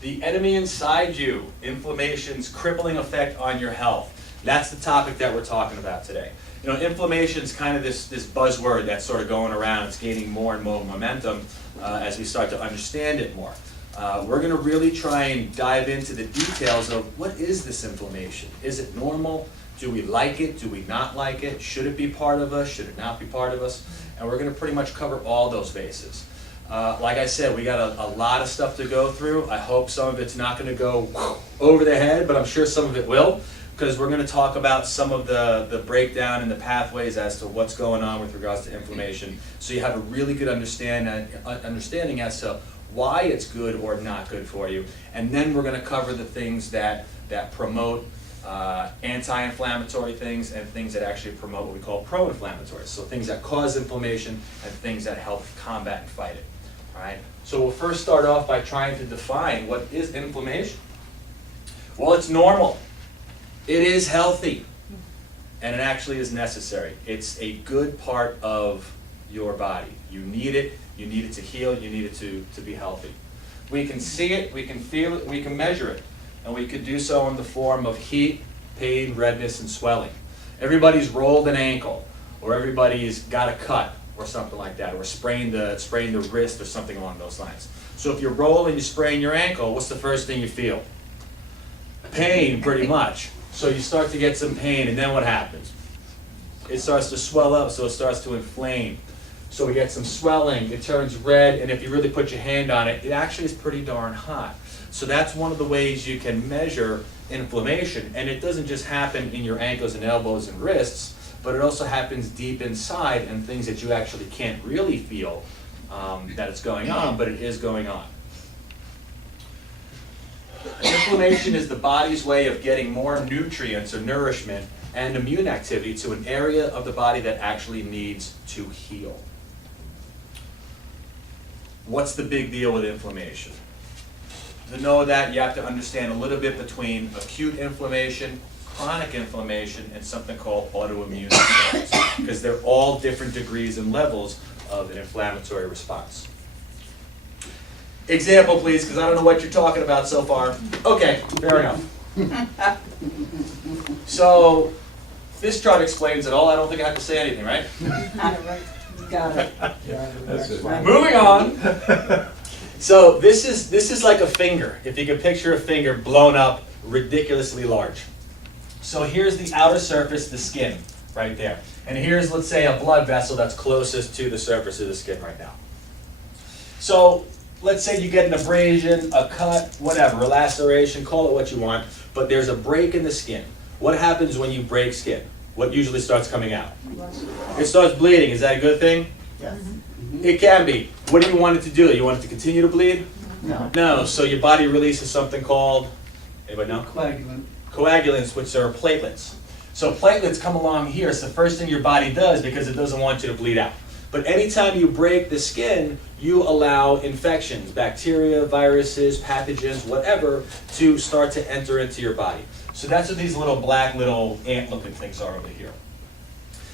The enemy inside you, inflammation's crippling effect on your health. That's the topic that we're talking about today. You know, inflammation is kind of this buzzword that's sort of going around. It's gaining more and more momentum as we start to understand it more. We're going to really try and dive into the details of what is this inflammation? Is it normal? Do we like it? Do we not like it? Should it be part of us? Should it not be part of us? And we're going to pretty much cover all those bases. Like I said, we got a lot of stuff to go through. I hope some of it's not going to go over the head, but I'm sure some of it will, because we're going to talk about some of the breakdown and the pathways as to what's going on with regards to inflammation, so you have a really good understanding as to why it's good or not good for you. And then we're going to cover the things that promote anti-inflammatory things and things that actually promote what we call pro-inflammatory. So things that cause inflammation and things that help combat and fight it. All right? So we'll first start off by trying to define what is inflammation. Well, it's normal. It is healthy. And it actually is necessary. It's a good part of your body. You need it. You need it to heal. You need it to be healthy. We can see it. We can feel it. We can measure it. And we could do so in the form of heat, pain, redness, and swelling. Everybody's rolled an ankle, or everybody's got a cut, or something like that, or sprained the wrist, or something along those lines. So if you roll and you sprain your ankle, what's the first thing you feel? Pain, pretty much. So you start to get some pain, and then what happens? It starts to swell up, so it starts to inflame. So we get some swelling, it turns red, and if you really put your hand on it, it actually is pretty darn hot. So that's one of the ways you can measure inflammation. And it doesn't just happen in your ankles and elbows and wrists, but it also happens deep inside and things that you actually can't really feel that it's going on, but it is going on. Inflammation is the body's way of getting more nutrients or nourishment and immune activity to an area of the body that actually needs to heal. What's the big deal with inflammation? To know that, you have to understand a little bit between acute inflammation, chronic inflammation, and something called autoimmune disease, because they're all different degrees and levels of an inflammatory response. Example, please, because I don't know what you're talking about so far. Okay, fair enough. So, this chart explains it all. I don't think I have to say anything, right? Got it. That's it. Moving on. So this is like a finger. If you can picture a finger blown up ridiculously large. So here's the outer surface, the skin, right there. And here's, let's say, a blood vessel that's closest to the surface of the skin right now. So let's say you get an abrasion, a cut, whatever, a laceration, call it what you want, but there's a break in the skin. What happens when you break skin? What usually starts coming out? It starts bleeding. Is that a good thing? Yes. It can be. What do you want it to do? You want it to continue to bleed? No. No. So your body releases something called, anybody know? Coagulant. Coagulants, which are platelets. So platelets come along here. It's the first thing your body does because it doesn't want you to bleed out. But anytime you break the skin, you allow infections, bacteria, viruses, pathogens, whatever, to start to enter into your body. So that's what these little black little ant-looking things are over here.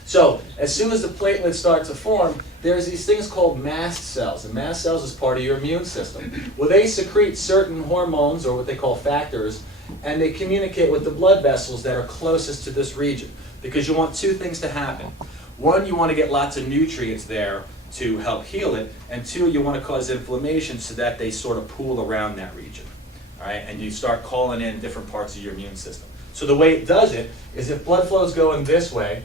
So as soon as the platelets start to form, there's these things called mast cells. And mast cells is part of your immune system. Well, they secrete certain hormones, or what they call factors, and they communicate with the blood vessels that are closest to this region. Because you want two things to happen. One, you want to get lots of nutrients there to help heal it. And two, you want to cause inflammation so that they sort of pool around that region. All right? And you start calling in different parts of your immune system. So the way it does it is if blood flow is going this way,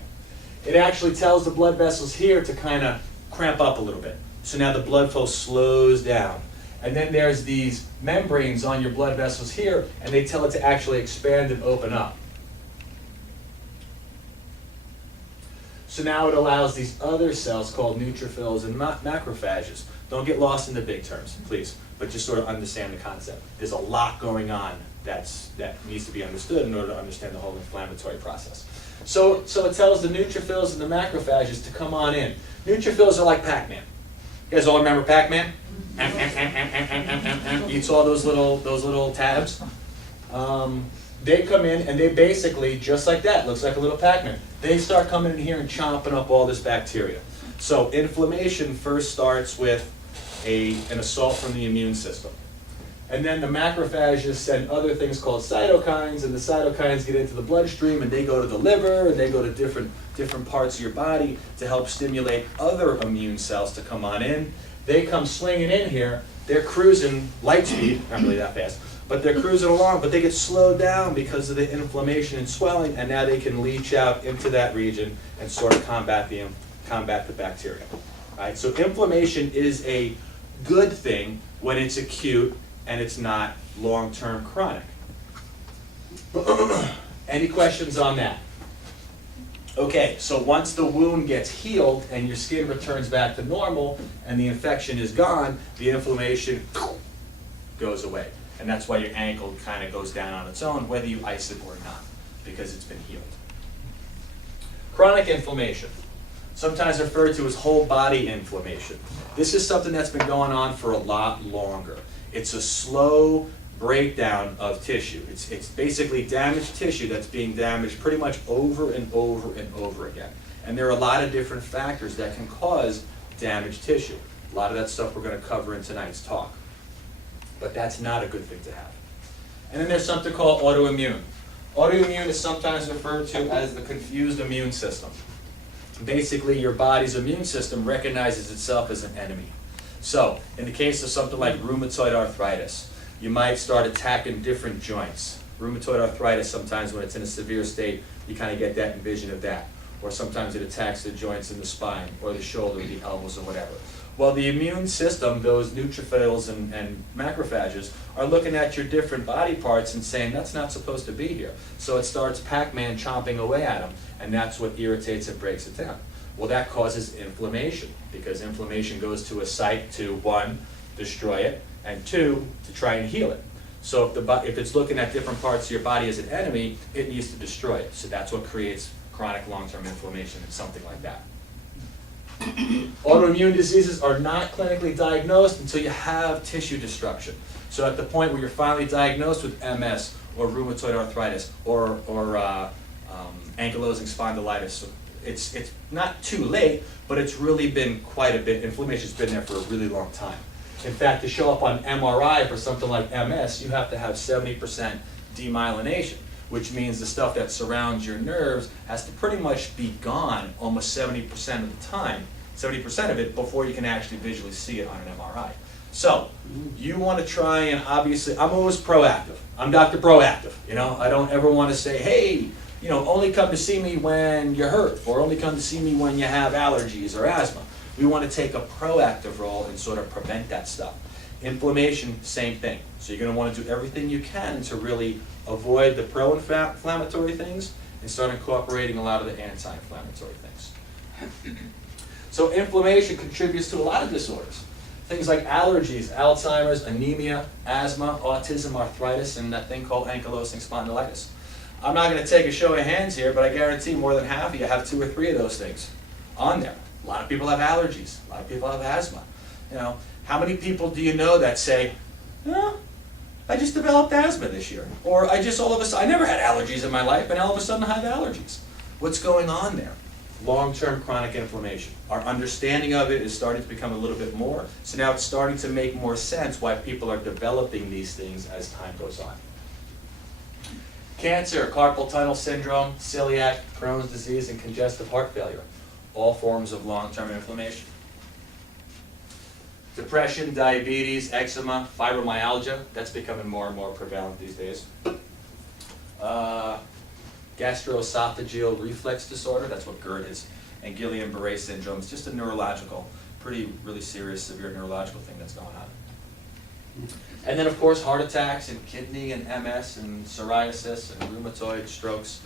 it actually tells the blood vessels here to kind of cramp up a little bit. So now the blood flow slows down. And then there's these membranes on your blood vessels here, and they tell it to actually expand and open up. So now it allows these other cells called neutrophils and macrophages. Don't get lost in the big terms, please, but just sort of understand the concept. There's a lot going on that needs to be understood in order to understand the whole inflammatory process. So it tells the neutrophils and the macrophages to come on in. Neutrophils are like Pac-Man. You guys all remember Pac-Man? Eats all those little tabs. They come in and they basically, just like that, looks like a little Pac-Man. They start coming in here and chomping up all this bacteria. So inflammation first starts with an assault from the immune system. And then the macrophages send other things called cytokines, and the cytokines get into the bloodstream, and they go to the liver, and they go to different parts of your body to help stimulate other immune cells to come on in. They come slinging in here. They're cruising light speed, not really that fast, but they're cruising along, but they get slowed down because of the inflammation and swelling, and now they can leach out into that region and sort of combat the bacteria. Right? So inflammation is a good thing when it's acute and it's not long-term chronic. Any questions on that? Okay, so once the wound gets healed and your skin returns back to normal and the infection is gone, the inflammation goes away. And that's why your ankle kind of goes down on its own, whether you ice it or not, because it's been healed. Chronic inflammation, sometimes referred to as whole body inflammation. This is something that's been going on for a lot longer. It's a slow breakdown of tissue. It's basically damaged tissue that's being damaged pretty much over and over and over again. And there are a lot of different factors that can cause damaged tissue. A lot of that stuff we're going to cover in tonight's talk. But that's not a good thing to have. And then there's something called autoimmune. Autoimmune is sometimes referred to as the confused immune system. Basically, your body's immune system recognizes itself as an enemy. So, in the case of something like rheumatoid arthritis, you might start attacking different joints. Rheumatoid arthritis, sometimes when it's in a severe state, you kind of get that vision of that. Or sometimes it attacks the joints in the spine, or the shoulder, or the elbows, or whatever. Well, the immune system, those neutrophils and macrophages, are looking at your different body parts and saying, that's not supposed to be here. So it starts Pac-Man chomping away at them, and that's what irritates and breaks it down. Well, that causes inflammation, because inflammation goes to a site to, one, destroy it, and two, to try and heal it. So if it's looking at different parts of your body as an enemy, it needs to destroy it. So that's what creates chronic long-term inflammation and something like that. Autoimmune diseases are not clinically diagnosed until you have tissue destruction. So at the point where you're finally diagnosed with MS or rheumatoid arthritis or ankylosing spondylitis, it's not too late, but it's really been quite a bit. Inflammation's been there for a really long time. In fact, to show up on MRI for something like MS, you have to have 70% demyelination, which means the stuff that surrounds your nerves has to pretty much be gone almost 70% of the time, 70% of it, before you can actually visually see it on an MRI. So, you want to try and obviously, I'm always proactive. I'm Dr. Proactive, you know. I don't ever want to say, hey, you know, only come to see me when you're hurt, or only come to see me when you have allergies or asthma. We want to take a proactive role and sort of prevent that stuff. Inflammation, same thing. So you're going to want to do everything you can to really avoid the pro-inflammatory things and start incorporating a lot of the anti-inflammatory things. So inflammation contributes to a lot of disorders. Things like allergies, Alzheimer's, anemia, asthma, autism, arthritis, and that thing called ankylosing spondylitis. I'm not going to take a show of hands here, but I guarantee more than half of you have 2 or 3 of those things on there. A lot of people have allergies. A lot of people have asthma. You know, how many people do you know that say, "Oh, I just developed asthma this year," or I never had allergies in my life, and all of a sudden I have allergies? What's going on there? Long-term chronic inflammation. Our understanding of it is starting to become a little bit more. So now it's starting to make more sense why people are developing these things as time goes on. Cancer, carpal tunnel syndrome, celiac, Crohn's disease, and congestive heart failure. All forms of long-term inflammation. Depression, diabetes, eczema, fibromyalgia, that's becoming more and more prevalent these days. Gastroesophageal reflex disorder, that's what GERD is, and Guillain-Barré syndrome. It's just a neurological, really serious, severe neurological thing that's going on. And then, of course, heart attacks and kidney and MS and psoriasis and rheumatoid, strokes.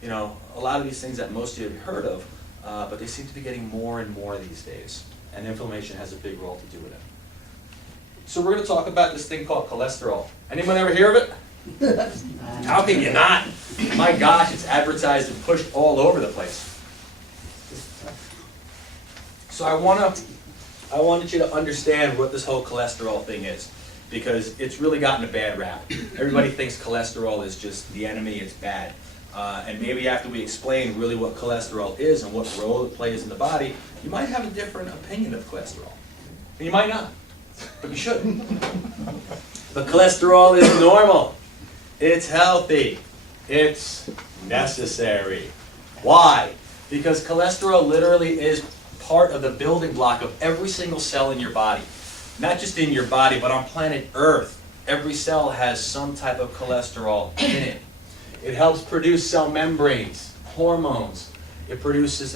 You know, a lot of these things that most of you have heard of, but they seem to be getting more and more these days. And inflammation has a big role to do with it. So we're going to talk about this thing called cholesterol. Anyone ever hear of it? How can you not? My gosh, it's advertised and pushed all over the place. So I wanted you to understand what this whole cholesterol thing is, because it's really gotten a bad rap. Everybody thinks cholesterol is just the enemy, it's bad. And maybe after we explain really what cholesterol is and what role it plays in the body, you might have a different opinion of cholesterol. And you might not, but you should. But cholesterol is normal. It's healthy. It's necessary. Why? Because cholesterol literally is part of the building block of every single cell in your body. Not just in your body, but on planet Earth. Every cell has some type of cholesterol in it. It helps produce cell membranes, hormones. It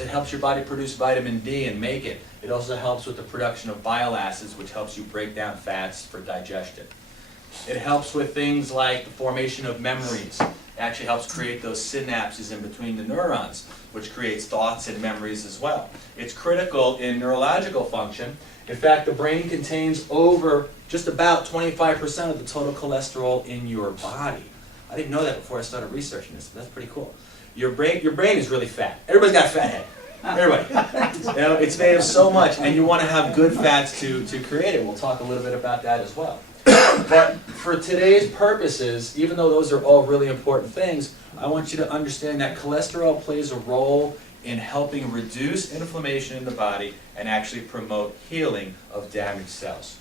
helps your body produce vitamin D and make it. It also helps with the production of bile acids, which helps you break down fats for digestion. It helps with things like the formation of memories. It actually helps create those synapses in between the neurons, which creates thoughts and memories as well. It's critical in neurological function. In fact, the brain contains over just about 25% of the total cholesterol in your body. I didn't know that before I started researching this, but that's pretty cool. Your brain is really fat. Everybody's got a fat head. Everybody. You know, it's made of so much, and you want to have good fats to create it. We'll talk a little bit about that as well. But for today's purposes, even though those are all really important things, I want you to understand that cholesterol plays a role in helping reduce inflammation in the body and actually promote healing of damaged cells.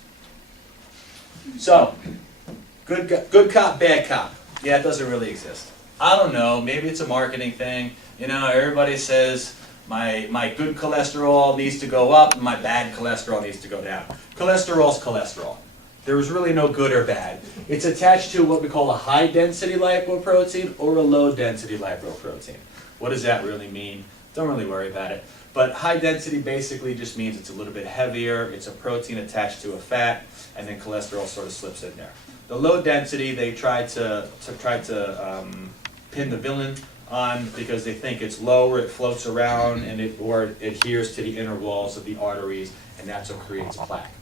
So, good cop, bad cop. Yeah, it doesn't really exist. I don't know, maybe it's a marketing thing. You know, everybody says my good cholesterol needs to go up and my bad cholesterol needs to go down. Cholesterol's cholesterol. There is really no good or bad. It's attached to what we call a high-density lipoprotein or a low-density lipoprotein. What does that really mean? Don't really worry about it. But high density basically just means it's a little bit heavier, it's a protein attached to a fat, and then cholesterol sort of slips in there. The low density, they try to pin the villain on because they think it's lower, it floats around, and it adheres to the inner walls of the arteries, and that's what creates plaque.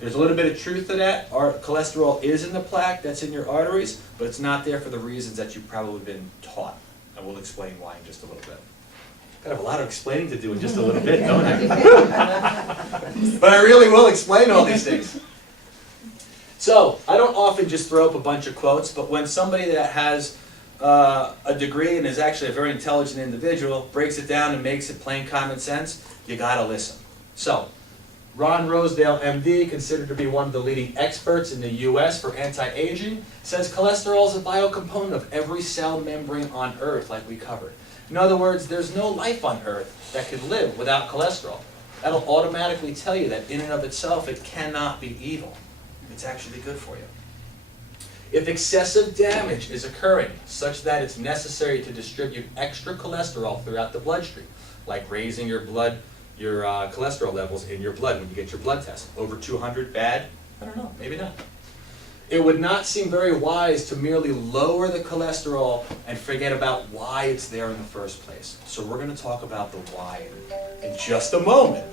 There's a little bit of truth to that. Our cholesterol is in the plaque that's in your arteries, but it's not there for the reasons that you've probably been taught. And we'll explain why in just a little bit. I have a lot of explaining to do in just a little bit, don't I? But I really will explain all these things. So, I don't often just throw up a bunch of quotes, but when somebody that has a degree and is actually a very intelligent individual breaks it down and makes it plain common sense, you gotta listen. So, Ron Rosedale, MD, considered to be one of the leading experts in the U.S. for anti-aging, says cholesterol is a biocomponent of every cell membrane on Earth, like we covered. In other words, there's no life on Earth that could live without cholesterol. That'll automatically tell you that in and of itself, it cannot be evil. It's actually good for you. If excessive damage is occurring, such that it's necessary to distribute extra cholesterol throughout the bloodstream, like raising your cholesterol levels in your blood when you get your blood test. Over 200, bad? I don't know, maybe not. It would not seem very wise to merely lower the cholesterol and forget about why it's there in the first place. So we're going to talk about the why in just a moment.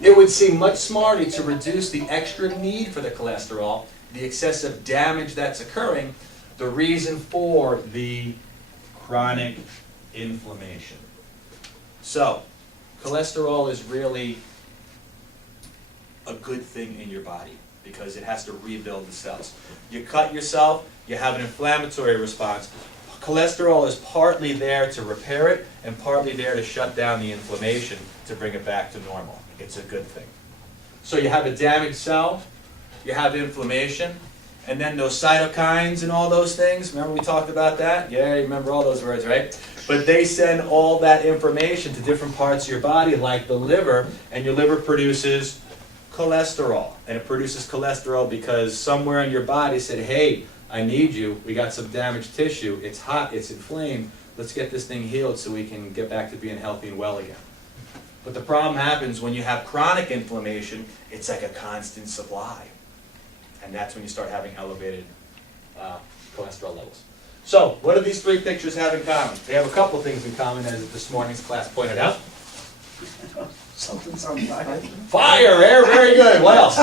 It would seem much smarter to reduce the extra need for the cholesterol, the excessive damage that's occurring, the reason for the chronic inflammation. So, cholesterol is really a good thing in your body because it has to rebuild the cells. You cut yourself, you have an inflammatory response. Cholesterol is partly there to repair it and partly there to shut down the inflammation to bring it back to normal. It's a good thing. So you have a damaged cell, you have inflammation, and then those cytokines and all those things, remember we talked about that? Yeah, you remember all those words, right? But they send all that information to different parts of your body, like the liver, and your liver produces cholesterol. And it produces cholesterol because somewhere in your body said, hey, I need you, we got some damaged tissue, it's hot, it's inflamed, let's get this thing healed so we can get back to being healthy and well again. But the problem happens when you have chronic inflammation, it's like a constant supply. And that's when you start having elevated cholesterol levels. So, what do these three pictures have in common? They have a couple things in common, as this morning's class pointed out. Something's on fire. Fire! Very good. What else?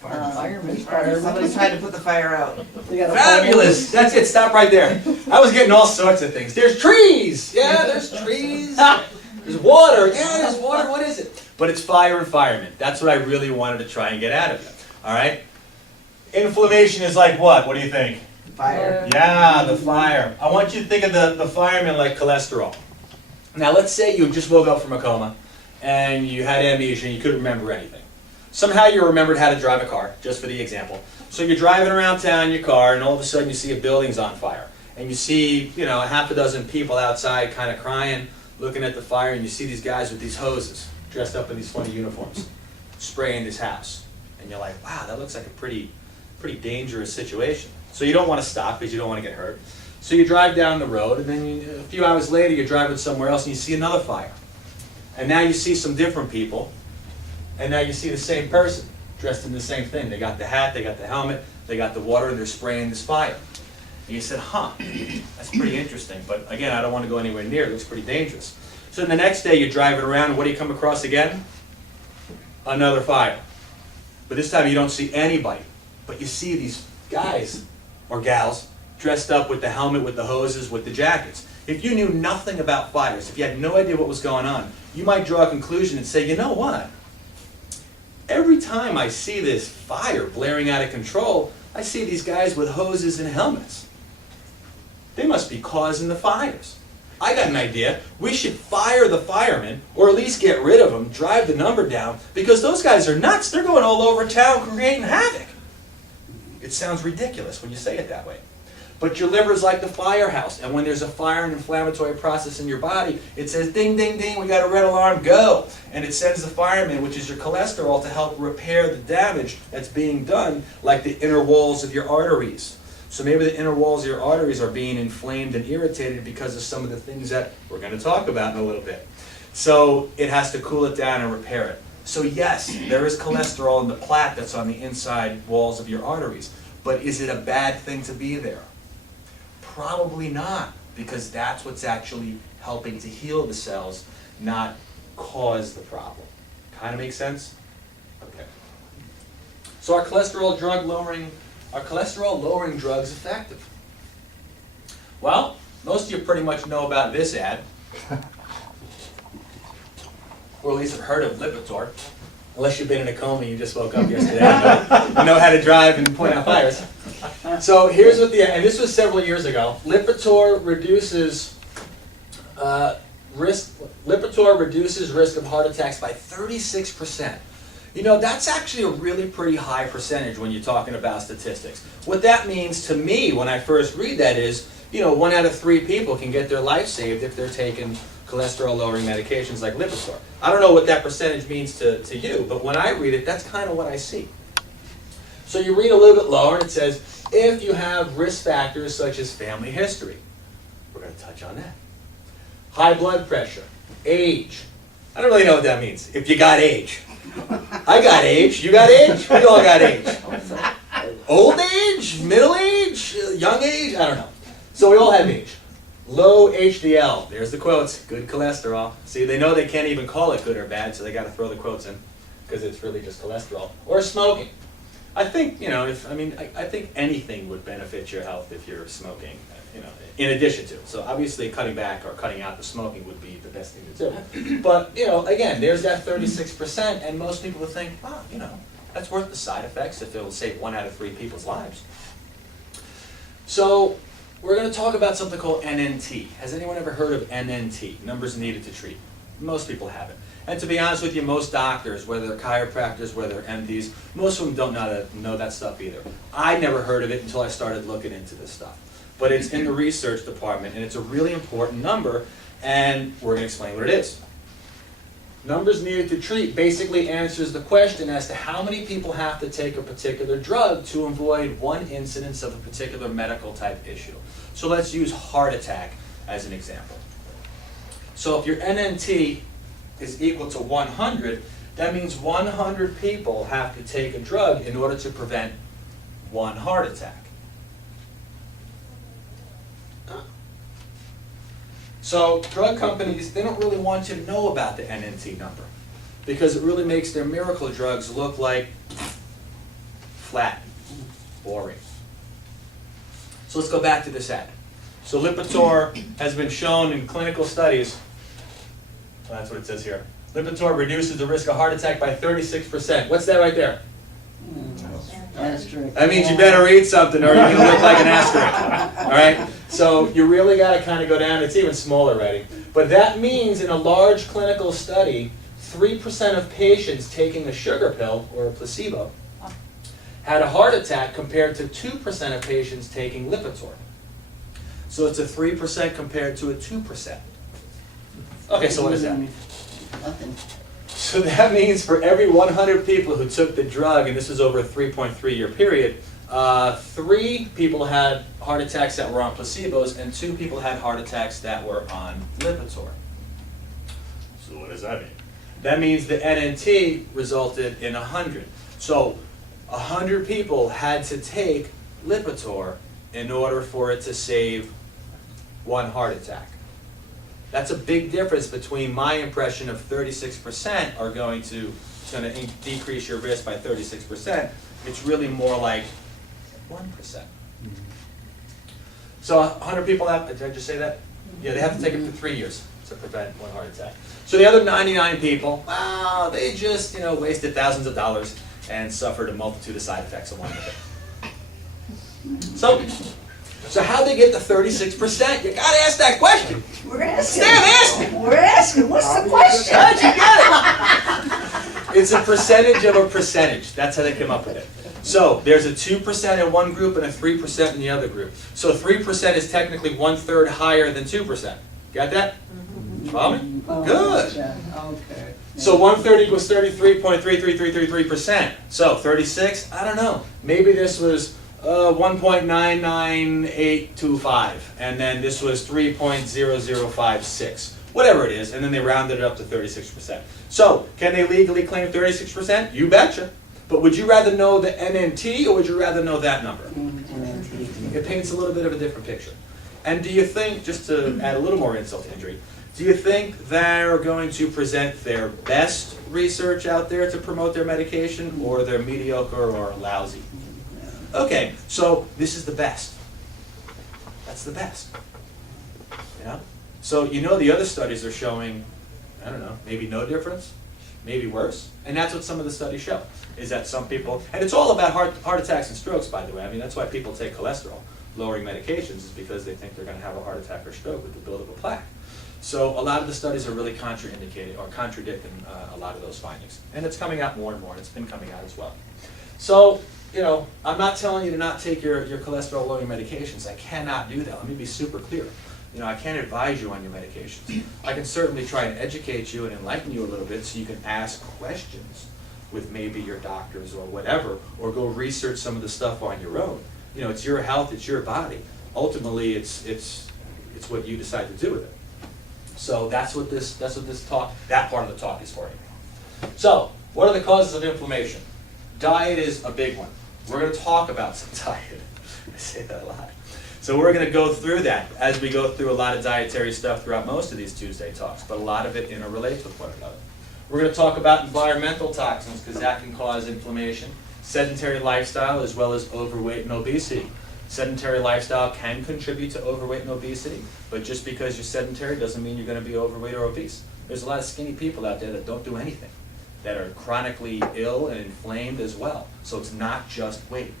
Fireman. Somebody's trying to put the fire out. Fabulous! That's it. Stop right there. I was getting all sorts of things. There's trees! Yeah, there's trees. There's water. Yeah, there's water. What is it? But it's fire and firemen. That's what I really wanted to try and get out of you. All right? Inflammation is like what? What do you think? Fire. Yeah, the fire. I want you to think of the fireman like cholesterol. Now, let's say you just woke up from a coma and you had amnesia and you couldn't remember anything. somehow you remembered how to drive a car, just for the example. So you're driving around town in your car, and all of a sudden you see a building's on fire. And you see, you know, a half a dozen people outside kind of crying, looking at the fire, and you see these guys with these hoses, dressed up in these funny uniforms, spraying this house. And you're like, wow, that looks like a pretty dangerous situation. So you don't want to stop because you don't want to get hurt. So you drive down the road, and then a few hours later you're driving somewhere else and you see another fire. And now you see some different people, and now you see the same person dressed in the same thing. They got the hat, they got the helmet, they got the water, and they're spraying this fire. And you said, huh, that's pretty interesting. But again, I don't want to go anywhere near it. It looks pretty dangerous. So then the next day you're driving around, and what do you come across again? Another fire. But this time you don't see anybody. But you see these guys or gals dressed up with the helmet, with the hoses, with the jackets. If you knew nothing about fires, if you had no idea what was going on, you might draw a conclusion and say, you know what? Every time I see this fire blaring out of control, I see these guys with hoses and helmets. They must be causing the fires. I got an idea. We should fire the firemen, or at least get rid of them, drive the number down, because those guys are nuts. They're going all over town creating havoc. It sounds ridiculous when you say it that way. But your liver's like the firehouse, and when there's a fire and inflammatory process in your body, it says, ding, ding, ding, we got a red alarm, go. And it sends the fireman, which is your cholesterol, to help repair the damage that's being done, like the inner walls of your arteries. So maybe the inner walls of your arteries are being inflamed and irritated because of some of the things that we're going to talk about in a little bit. So it has to cool it down and repair it. So yes, there is cholesterol in the plaque that's on the inside walls of your arteries. But is it a bad thing to be there? Probably not, because that's what's actually helping to heal the cells, not cause the problem. Kind of makes sense? Okay. So are cholesterol lowering drugs effective? Well, most of you pretty much know about this ad, or at least have heard of Lipitor, unless you've been in a coma and you just woke up yesterday and know how to drive and point out fires. So here's what and this was several years ago. Lipitor reduces risk of heart attacks by 36%. You know, that's actually a really pretty high percentage when you're talking about statistics. What that means to me when I first read that is, you know, 1 out of 3 people can get their life saved if they're taking cholesterol-lowering medications like Lipitor. I don't know what that percentage means to you, but when I read it, that's kind of what I see. So you read a little bit lower, and it says, if you have risk factors such as family history. We're going to touch on that. High blood pressure, age. I don't really know what that means, if you got age. I got age, you got age, we all got age. Old age, middle age, young age, I don't know. So we all have age. Low HDL, there's the quotes, good cholesterol. See, they know they can't even call it good or bad, so they got to throw the quotes in, because it's really just cholesterol. Or smoking. I think, you know, I think anything would benefit your health if you're smoking, you know, in addition to. So obviously cutting back or cutting out the smoking would be the best thing to do. But, you know, again, there's that 36%, and most people would think, wow, you know, that's worth the side effects if it'll save 1 out of 3 people's lives. So we're going to talk about something called NNT. Has anyone ever heard of NNT, numbers needed to treat? Most people haven't. And to be honest with you, most doctors, whether they're chiropractors, whether they're MDs, most of them don't know that stuff either. I never heard of it until I started looking into this stuff. But it's in the research department, and it's a really important number, and we're going to explain what it is. Numbers needed to treat basically answers the question as to how many people have to take a particular drug to avoid one incidence of a particular medical type issue. So let's use heart attack as an example. So if your NNT is equal to 100, that means 100 people have to take a drug in order to prevent one heart attack. So drug companies, they don't really want you to know about the NNT number because it really makes their miracle drugs look like flat, boring. So let's go back to this ad. So Lipitor has been shown in clinical studies. Well, that's what it says here. Lipitor reduces the risk of heart attack by 36%. What's that right there? Asterisk. That means you better read something or you're going to look like an asterisk. All right? So you really got to kind of go down. It's even smaller writing. But that means in a large clinical study, 3% of patients taking a sugar pill or a placebo had a heart attack compared to 2% of patients taking Lipitor. So it's a 3% compared to a 2%. Okay, so what does that mean? Nothing. So that means for every 100 people who took the drug, and this was over a 3.3-year period, 3 people had heart attacks that were on placebos, and 2 people had heart attacks that were on Lipitor. So what does that mean? That means the NNT resulted in 100. So 100 people had to take Lipitor in order for it to save 1 heart attack. That's a big difference between my impression of 36% are going to decrease your risk by 36%. It's really more like 1%. So 100 people have, did I just say that? Yeah, they have to take it for 3 years to prevent 1 heart attack. So the other 99 people, well, they just, wasted thousands of dollars and suffered a multitude of side effects along with it. So how'd they get the 36%? You gotta ask that question. We're asking. Stand asking. We're asking. What's the question? How'd you get it? It's a percentage of a percentage. That's how they came up with it. So there's a 2% in one group and a 3% in the other group. So 3% is technically 1/3 higher than 2%. Got that? Follow me? Oh, Good. gotcha. Okay. So 1/3 equals 33.33333%. So 36, I don't know. Maybe this was 1.99825, and then this was 3.0056. Whatever it is, and then they rounded it up to 36%. So, can they legally claim 36%? You betcha. But would you rather know the NNT, or would you rather know that number? NNT. It paints a little bit of a different picture. And do you think, just to add a little more insult to injury, do you think they're going to present their best research out there to promote their medication, or their mediocre or lousy? Okay, so this is the best. That's the best. So the other studies are showing, I don't know, maybe no difference, maybe worse. And that's what some of the studies show, is that some people, and it's all about heart attacks and strokes, by the way. I mean, that's why people take cholesterol-lowering medications, is because they think they're going to have a heart attack or stroke with the buildup of plaque. So a lot of the studies are really contraindicated or contradicting a lot of those findings. And it's coming out more and more, and it's been coming out as well. So, I'm not telling you to not take your cholesterol-lowering medications. I cannot do that. Let me be super clear. I can't advise you on your medications. I can certainly try and educate you and enlighten you a little bit so you can ask questions with maybe your doctors or whatever, or go research some of the stuff on your own. It's your health, it's your body. Ultimately, it's what you decide to do with it. So that's what this talk, that part of the talk is for you. So, what are the causes of inflammation? Diet is a big one. We're going to talk about some diet. I say that a lot. So we're going to go through that as we go through a lot of dietary stuff throughout most of these Tuesday talks, but a lot of it interrelates with one another. We're going to talk about environmental toxins, because that can cause inflammation, sedentary lifestyle, as well as overweight and obesity. Sedentary lifestyle can contribute to overweight and obesity, but just because you're sedentary doesn't mean you're going to be overweight or obese. There's a lot of skinny people out there that don't do anything, that are chronically ill and inflamed as well. So it's not just weight.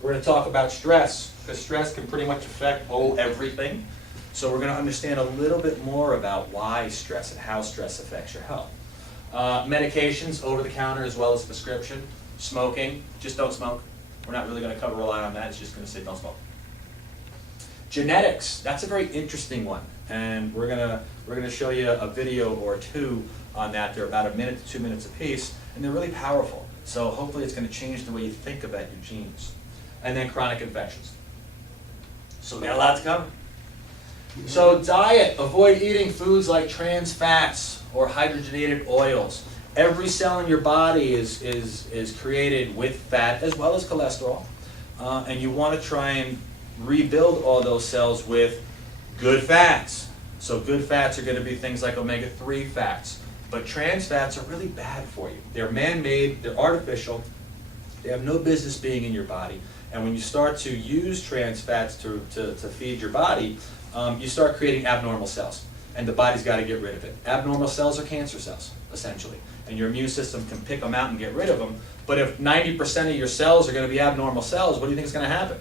We're going to talk about stress, because stress can pretty much affect everything. So we're going to understand a little bit more about why stress and how stress affects your health. Medications, over-the-counter as well as prescription. Smoking, just don't smoke. We're not really going to cover a lot on that. It's just going to say don't smoke. Genetics, that's a very interesting one. And we're going to show you a video or two on that. They're about 1 minute to 2 minutes apiece, and they're really powerful. So hopefully it's going to change the way you think about your genes. And then chronic infections. So we got a lot to cover. So diet, avoid eating foods like trans fats or hydrogenated oils. Every cell in your body is created with fat as well as cholesterol. And you want to try and rebuild all those cells with good fats. So good fats are going to be things like omega-3 fats. But trans fats are really bad for you. They're man-made, they're artificial, they have no business being in your body. And when you start to use trans fats to feed your body, you start creating abnormal cells. And the body's got to get rid of it. Abnormal cells are cancer cells, essentially. And your immune system can pick them out and get rid of them. But if 90% of your cells are going to be abnormal cells, what do you think is going to happen?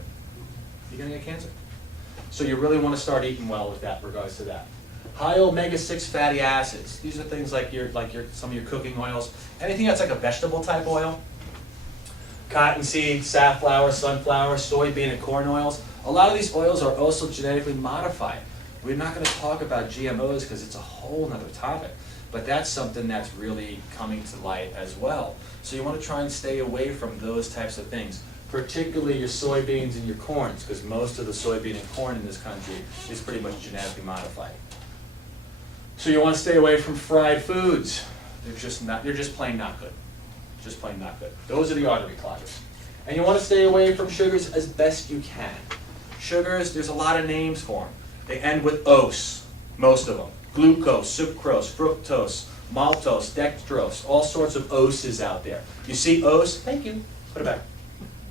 You're going to get cancer. So you really want to start eating well with that, regards to that. High omega-6 fatty acids. These are things like some of your cooking oils. Anything that's like a vegetable type oil. Cottonseed, safflower, sunflower, soybean, and corn oils. A lot of these oils are also genetically modified. We're not going to talk about GMOs because it's a whole other topic, but that's something that's really coming to light as well. So you want to try and stay away from those types of things, particularly your soybeans and your corns, because most of the soybean and corn in this country is pretty much genetically modified. So you want to stay away from fried foods. They're just plain not good. Just plain not good. Those are the artery cloggers. And you want to stay away from sugars as best you can. Sugars, there's a lot of names for them. They end with ose, most of them. Glucose, sucrose, fructose, maltose, dextrose, all sorts of oses out there. You see ose? Thank you. Put it back.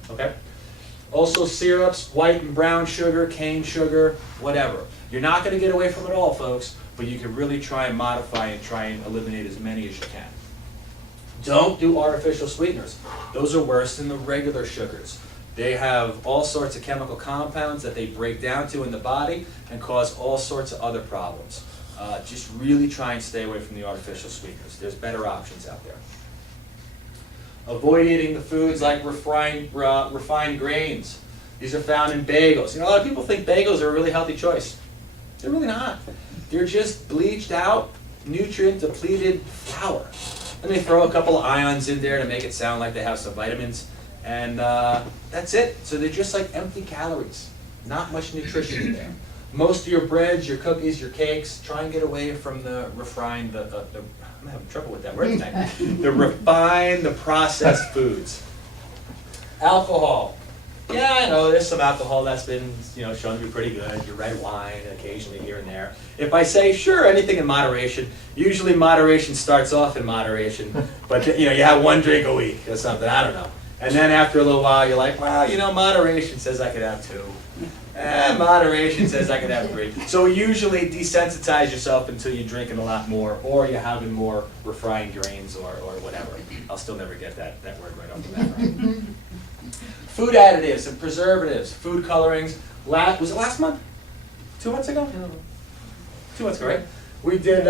Okay? Also syrups, white and brown sugar, cane sugar, whatever. You're not going to get away from it all, folks, but you can really try and modify and try and eliminate as many as you can. Don't do artificial sweeteners. Those are worse than the regular sugars. They have all sorts of chemical compounds that they break down to in the body and cause all sorts of other problems. Just really try and stay away from the artificial sweeteners. There's better options out there. Avoid eating the foods like refined grains. These are found in bagels. You know, a lot of people think bagels are a really healthy choice. They're really not. They're just bleached out, nutrient depleted flour. And they throw a couple of ions in there to make it sound like they have some vitamins. And that's it. So they're just like empty calories. Not much nutrition in there. Most of your breads, your cookies, your cakes, try and get away from the refined, I'm having trouble with that word tonight. The processed foods. Alcohol. Yeah, I know there's some alcohol that's been, shown to be pretty good. Your red wine, occasionally here and there. If I say, sure, anything in moderation, usually moderation starts off in moderation, but you have one drink a week or something, I don't know. And then after a little while, you're like, well, moderation says I could have 2. Moderation says I could have 3. So usually desensitize yourself until you're drinking a lot more, or you're having more refined grains or whatever. I'll still never get that word right off the bat right. Food additives and preservatives, food colorings. Was it last month? 2 months ago? 2 months ago, right? We did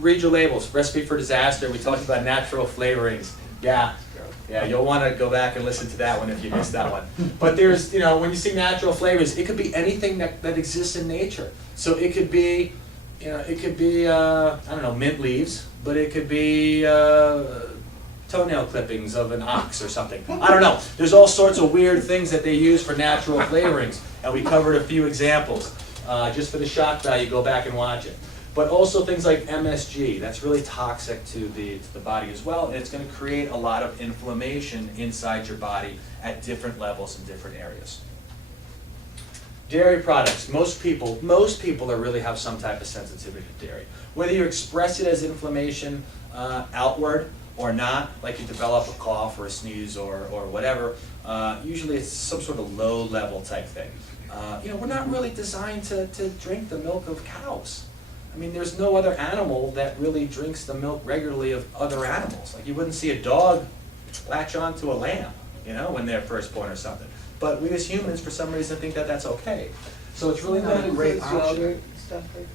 read your labels, recipe for disaster. We talked about natural flavorings. Yeah, you'll want to go back and listen to that one if you missed that one. But there's, when you see natural flavors, it could be anything that exists in nature. So it could be, I don't know, mint leaves, but it could be toenail clippings of an ox or something. I don't know. There's all sorts of weird things that they use for natural flavorings, and we covered a few examples. Just for the shock value, go back and watch it. But also things like MSG, that's really toxic to the body as well, and it's going to create a lot of inflammation inside your body at different levels in different areas. Dairy products, most people really have some type of sensitivity to dairy. Whether you express it as inflammation outward or not, like you develop a cough or a sneeze or whatever, usually it's some sort of low level type thing. We're not really designed to drink the milk of cows. I mean, there's no other animal that really drinks the milk regularly of other animals. Like you wouldn't see a dog latch onto a lamb, when they're first born or something. But we as humans, for some reason, think that that's okay. So it's really not a great option. Stuff like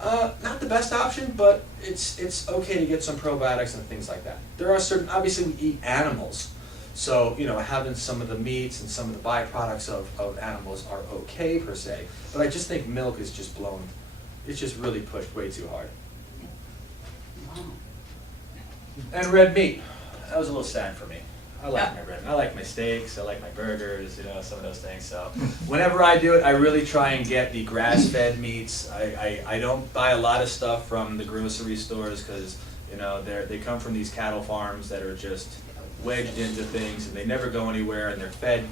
that. Not the best option, but it's okay to get some probiotics and things like that. There are certain, obviously we eat animals, so having some of the meats and some of the byproducts of animals are okay per se. But I just think milk is just blown. It's just really pushed way too hard. Wow. And red meat. That was a little sad for me. I like my red meat. I like my steaks, I like my burgers, some of those things. So whenever I do it, I really try and get the grass-fed meats. I don't buy a lot of stuff from the grocery stores because they come from these cattle farms that are just wedged into things and they never go anywhere, and they're fed.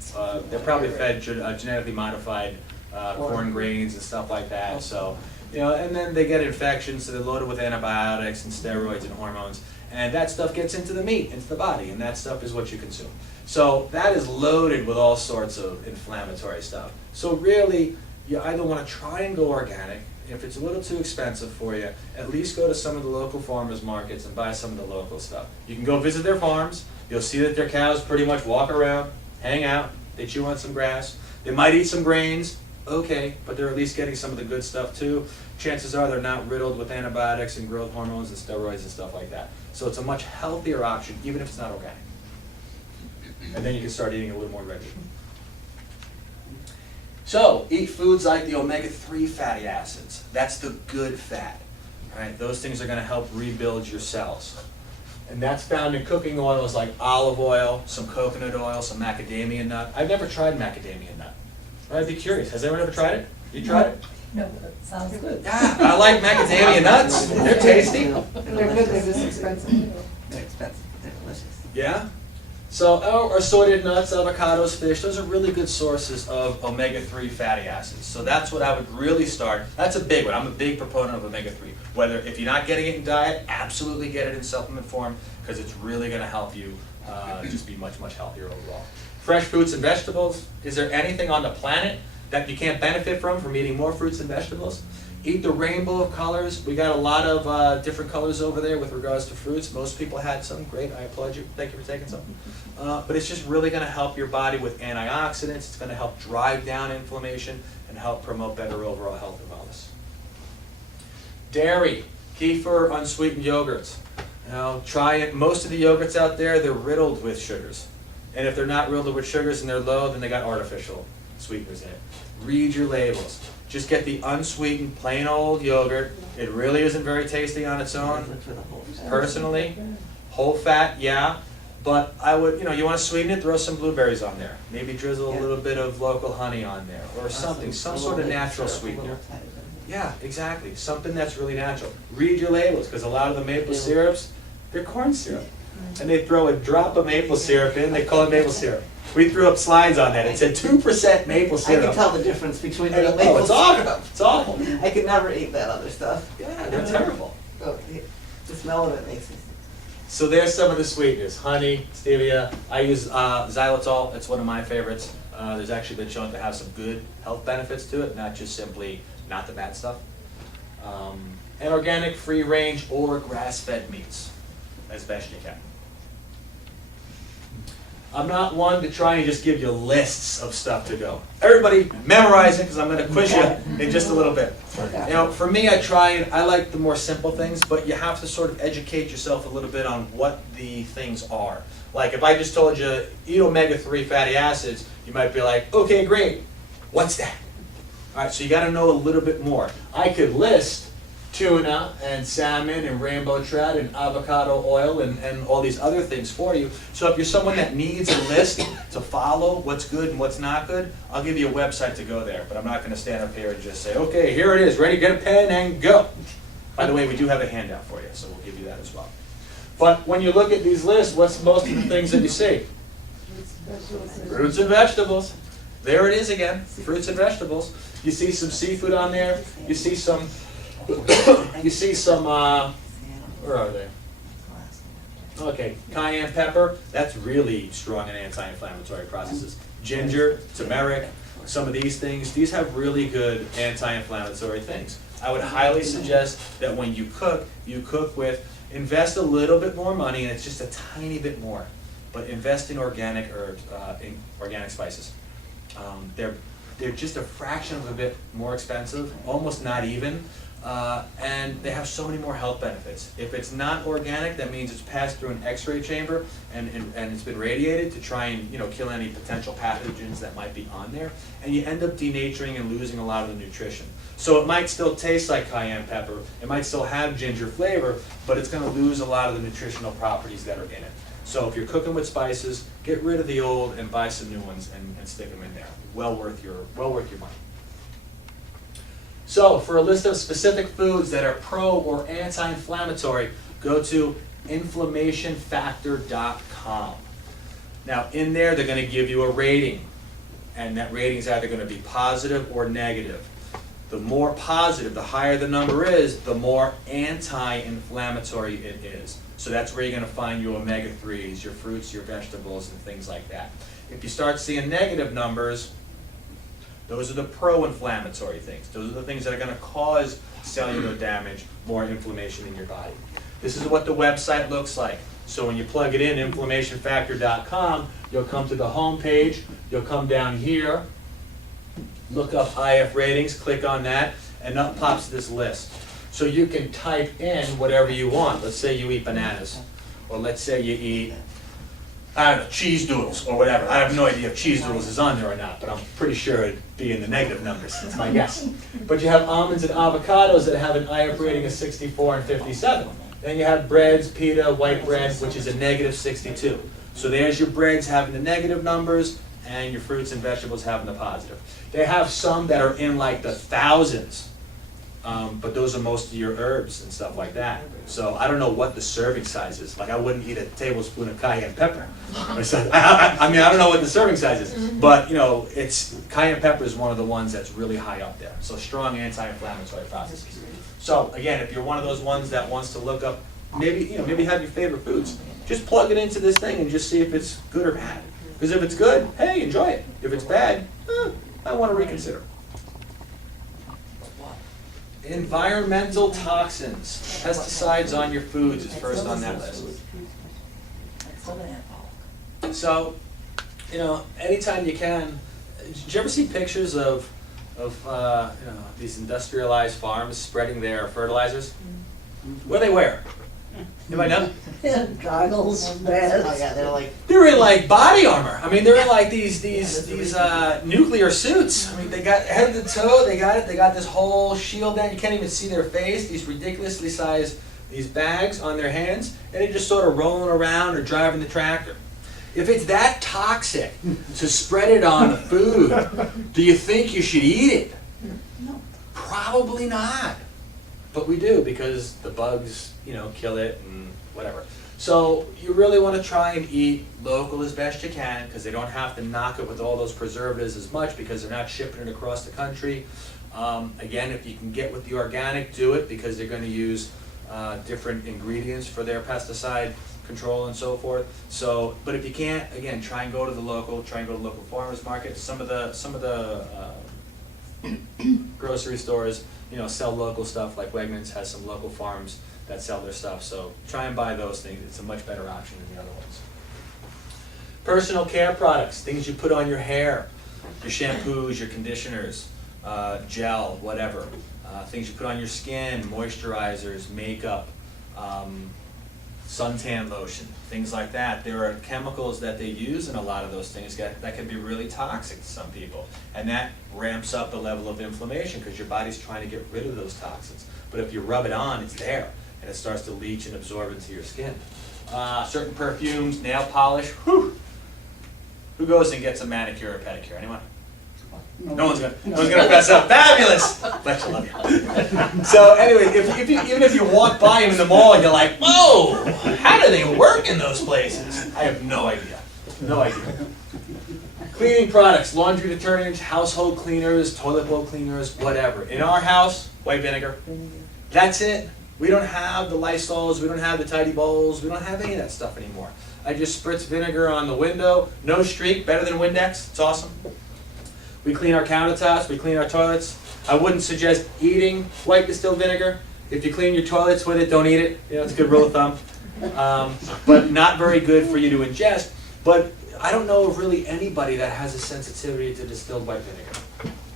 They're probably fed genetically modified corn grains and stuff like that. So. And then they get infections, so they're loaded with antibiotics and steroids and hormones, and that stuff gets into the meat, into the body, and that stuff is what you consume. So that is loaded with all sorts of inflammatory stuff. So really, you either want to try and go organic. If it's a little too expensive for you, at least go to some of the local farmers markets and buy some of the local stuff. You can go visit their farms. You'll see that their cows pretty much walk around, hang out, they chew on some grass. They might eat some grains. Okay, but they're at least getting some of the good stuff too. chances are they're not riddled with antibiotics and growth hormones and steroids and stuff like that. So it's a much healthier option, even if it's not organic. And then you can start eating a little more regularly. So, eat foods like the omega-3 fatty acids. That's the good fat. Right? Those things are going to help rebuild your cells. And that's found in cooking oils like olive oil, some coconut oil, some macadamia nut. I've never tried macadamia nut. I'd be curious. Has anyone ever tried it? You tried it? No, but it sounds good. Yeah, I like macadamia nuts. They're tasty. They're good, they're just expensive. They're expensive, they're delicious. Yeah. So, assorted nuts, avocados, fish, those are really good sources of omega-3 fatty acids. So that's what I would really start. That's a big one. I'm a big proponent of omega-3. Whether, if you're not getting it in diet, absolutely get it in supplement form, because it's really going to help you just be much, much healthier overall. Fresh fruits and vegetables. Is there anything on the planet that you can't benefit from eating more fruits and vegetables? Eat the rainbow of colors. We got a lot of different colors over there with regards to fruits. Most people had some. Great, I applaud you. Thank you for taking some. But it's just really going to help your body with antioxidants. It's going to help drive down inflammation and help promote better overall health and wellness. Dairy, kefir, unsweetened yogurts. Now, try it. Most of the yogurts out there, they're riddled with sugars. And if they're not riddled with sugars and they're low, then they got artificial sweeteners in it. Read your labels. Just get the unsweetened, plain old yogurt. It really isn't very tasty on its own. Look for the whole fat. Personally, whole fat, yeah. But I would, you want to sweeten it, throw some blueberries on there. Maybe drizzle a little bit of local honey on there or something, some sort of natural sweetener. Yeah, exactly. Something that's really natural. Read your labels, because a lot of the maple syrups, they're corn syrup. And they throw a drop of maple syrup in, they call it maple syrup. We threw up slides on that. It said 2% maple I syrup. can tell the difference between the Oh, maple it's awful. syrup. It's awful. I could never eat that other stuff. Yeah, they're terrible. Oh, the smell of it makes me sick. So there's some of the sweeteners. Honey, stevia. I use xylitol. It's one of my favorites. There's actually been shown to have some good health benefits to it, not just simply not the bad stuff. And organic, free-range, or grass-fed meats, as best you can. I'm not one to try and just give you lists of stuff to go. Everybody memorize it, because I'm going to quiz you in just a little bit. For me, I like the more simple things, but you have to sort of educate yourself a little bit on what the things are. Like if I just told you, eat omega-3 fatty acids, you might be like, okay, great, what's that? All right, so you got to know a little bit more. I could list tuna and salmon and rainbow trout and avocado oil and all these other things for you. So if you're someone that needs a list to follow what's good and what's not good, I'll give you a website to go there. But I'm not going to stand up here and just say, okay, here it is, ready, get a pen and go. By the way, we do have a handout for you, so we'll give you that as well. But when you look at these lists, what's most of the things that you see? Fruits and vegetables. There it is again, fruits and vegetables. You see some seafood on there. You see some, where are they? Okay, cayenne pepper, that's really strong in anti-inflammatory processes. Ginger, turmeric, some of these things, these have really good anti-inflammatory things. I would highly suggest that when you cook with, invest a little bit more money, and it's just a tiny bit more, but invest in organic herbs, in organic spices. They're just a fraction of a bit more expensive, almost not even, and they have so many more health benefits. If it's not organic, that means it's passed through an X-ray chamber and it's been radiated to try and kill any potential pathogens that might be on there, and you end up denaturing and losing a lot of the nutrition. So it might still taste like cayenne pepper, it might still have ginger flavor, but it's going to lose a lot of the nutritional properties that are in it. So if you're cooking with spices, get rid of the old and buy some new ones and stick them in there. Well worth your money. So for a list of specific foods that are pro or anti-inflammatory, go to inflammationfactor.com. Now in there, they're going to give you a rating, and that rating is either going to be positive or negative. The more positive, the higher the number is, the more anti-inflammatory it is. So that's where you're going to find your omega-3s, your fruits, your vegetables, and things like that. If you start seeing negative numbers, those are the pro-inflammatory things. Those are the things that are going to cause cellular damage, more inflammation in your body. This is what the website looks like. So when you plug it in, inflammationfactor.com, you'll come to the home page. You'll come down here, look up IF ratings, click on that, and up pops this list. So you can type in whatever you want. Let's say you eat bananas, or let's say you eat, I don't know, cheese doodles or whatever. I have no idea if cheese doodles is on there or not, but I'm pretty sure it'd be in the negative numbers. That's my guess. But you have almonds and avocados that have an IUP rating of 64 and 57. Then you have breads, pita, white bread, which is a negative 62. So there's your breads having the negative numbers, and your fruits and vegetables having the positive. They have some that are in like the thousands, but those are most of your herbs and stuff like that. So I don't know what the serving size is. Like I wouldn't eat a tablespoon of cayenne pepper. I mean, I don't know what the serving size is, but you know, cayenne pepper is one of the ones that's really high up there. So strong anti-inflammatory processes. So again, if you're one of those ones that wants to look up, maybe have your favorite foods. Just plug it into this thing and just see if it's good or bad. Because if it's good, hey, enjoy it. If it's bad, I want to reconsider. Environmental toxins. Pesticides on your foods is first on that list. So, you know, anytime you can, did you ever see pictures of these industrialized farms spreading their fertilizers? What do they wear? Anybody know? Goggles, Oh vests. yeah, they're like, They're in like body armor. I mean, they're in like these nuclear suits. I mean, they got head to toe. They got it. They got this whole shield down. You can't even see their face. These ridiculously sized bags on their hands, and they're just sort of rolling around or driving the tractor. If it's that toxic to spread it on food, do you think you should eat it? No. Probably not. But we do because the bugs, you know, kill it and whatever. So you really want to try and eat local as best you can because they don't have to knock it with all those preservatives as much because they're not shipping it across the country. Again, if you can get with the organic, do it because they're going to use different ingredients for their pesticide control and so forth. So, but if you can't, again, try and go to the local farmers market. Some of the grocery stores, you know, sell local stuff. Like Wegmans has some local farms that sell their stuff. So try and buy those things. It's a much better option than the other ones. Personal care products, things you put on your hair, your shampoos, your conditioners, gel, whatever. Things you put on your skin, moisturizers, makeup, suntan lotion, things like that. There are chemicals that they use in a lot of those things that can be really toxic to some people. And that ramps up the level of inflammation because your body's trying to get rid of those toxins. But if you rub it on, it's there. And it starts to leach and absorb into your skin. Certain perfumes, nail polish, whew. Who goes and gets a manicure or pedicure? Anyone? No one's gonna fess up. Fabulous! Fletch, I love you. So anyway, even if you walk by them in the mall and you're like, whoa, how do they work in those places? I have no idea. No idea. Cleaning products, laundry detergents, household cleaners, toilet bowl cleaners, whatever. In our house, white vinegar. That's it. We don't have the Lysols, we don't have the Tidy Bowls, we don't have any of that stuff anymore. I just spritz vinegar on the window, no streak, better than Windex, it's awesome. We clean our countertops, we clean our toilets. I wouldn't suggest eating white distilled vinegar. If you clean your toilets with it, don't eat it. You know, it's a good rule of thumb. But not very good for you to ingest. But I don't know of really anybody that has a sensitivity to distilled white vinegar.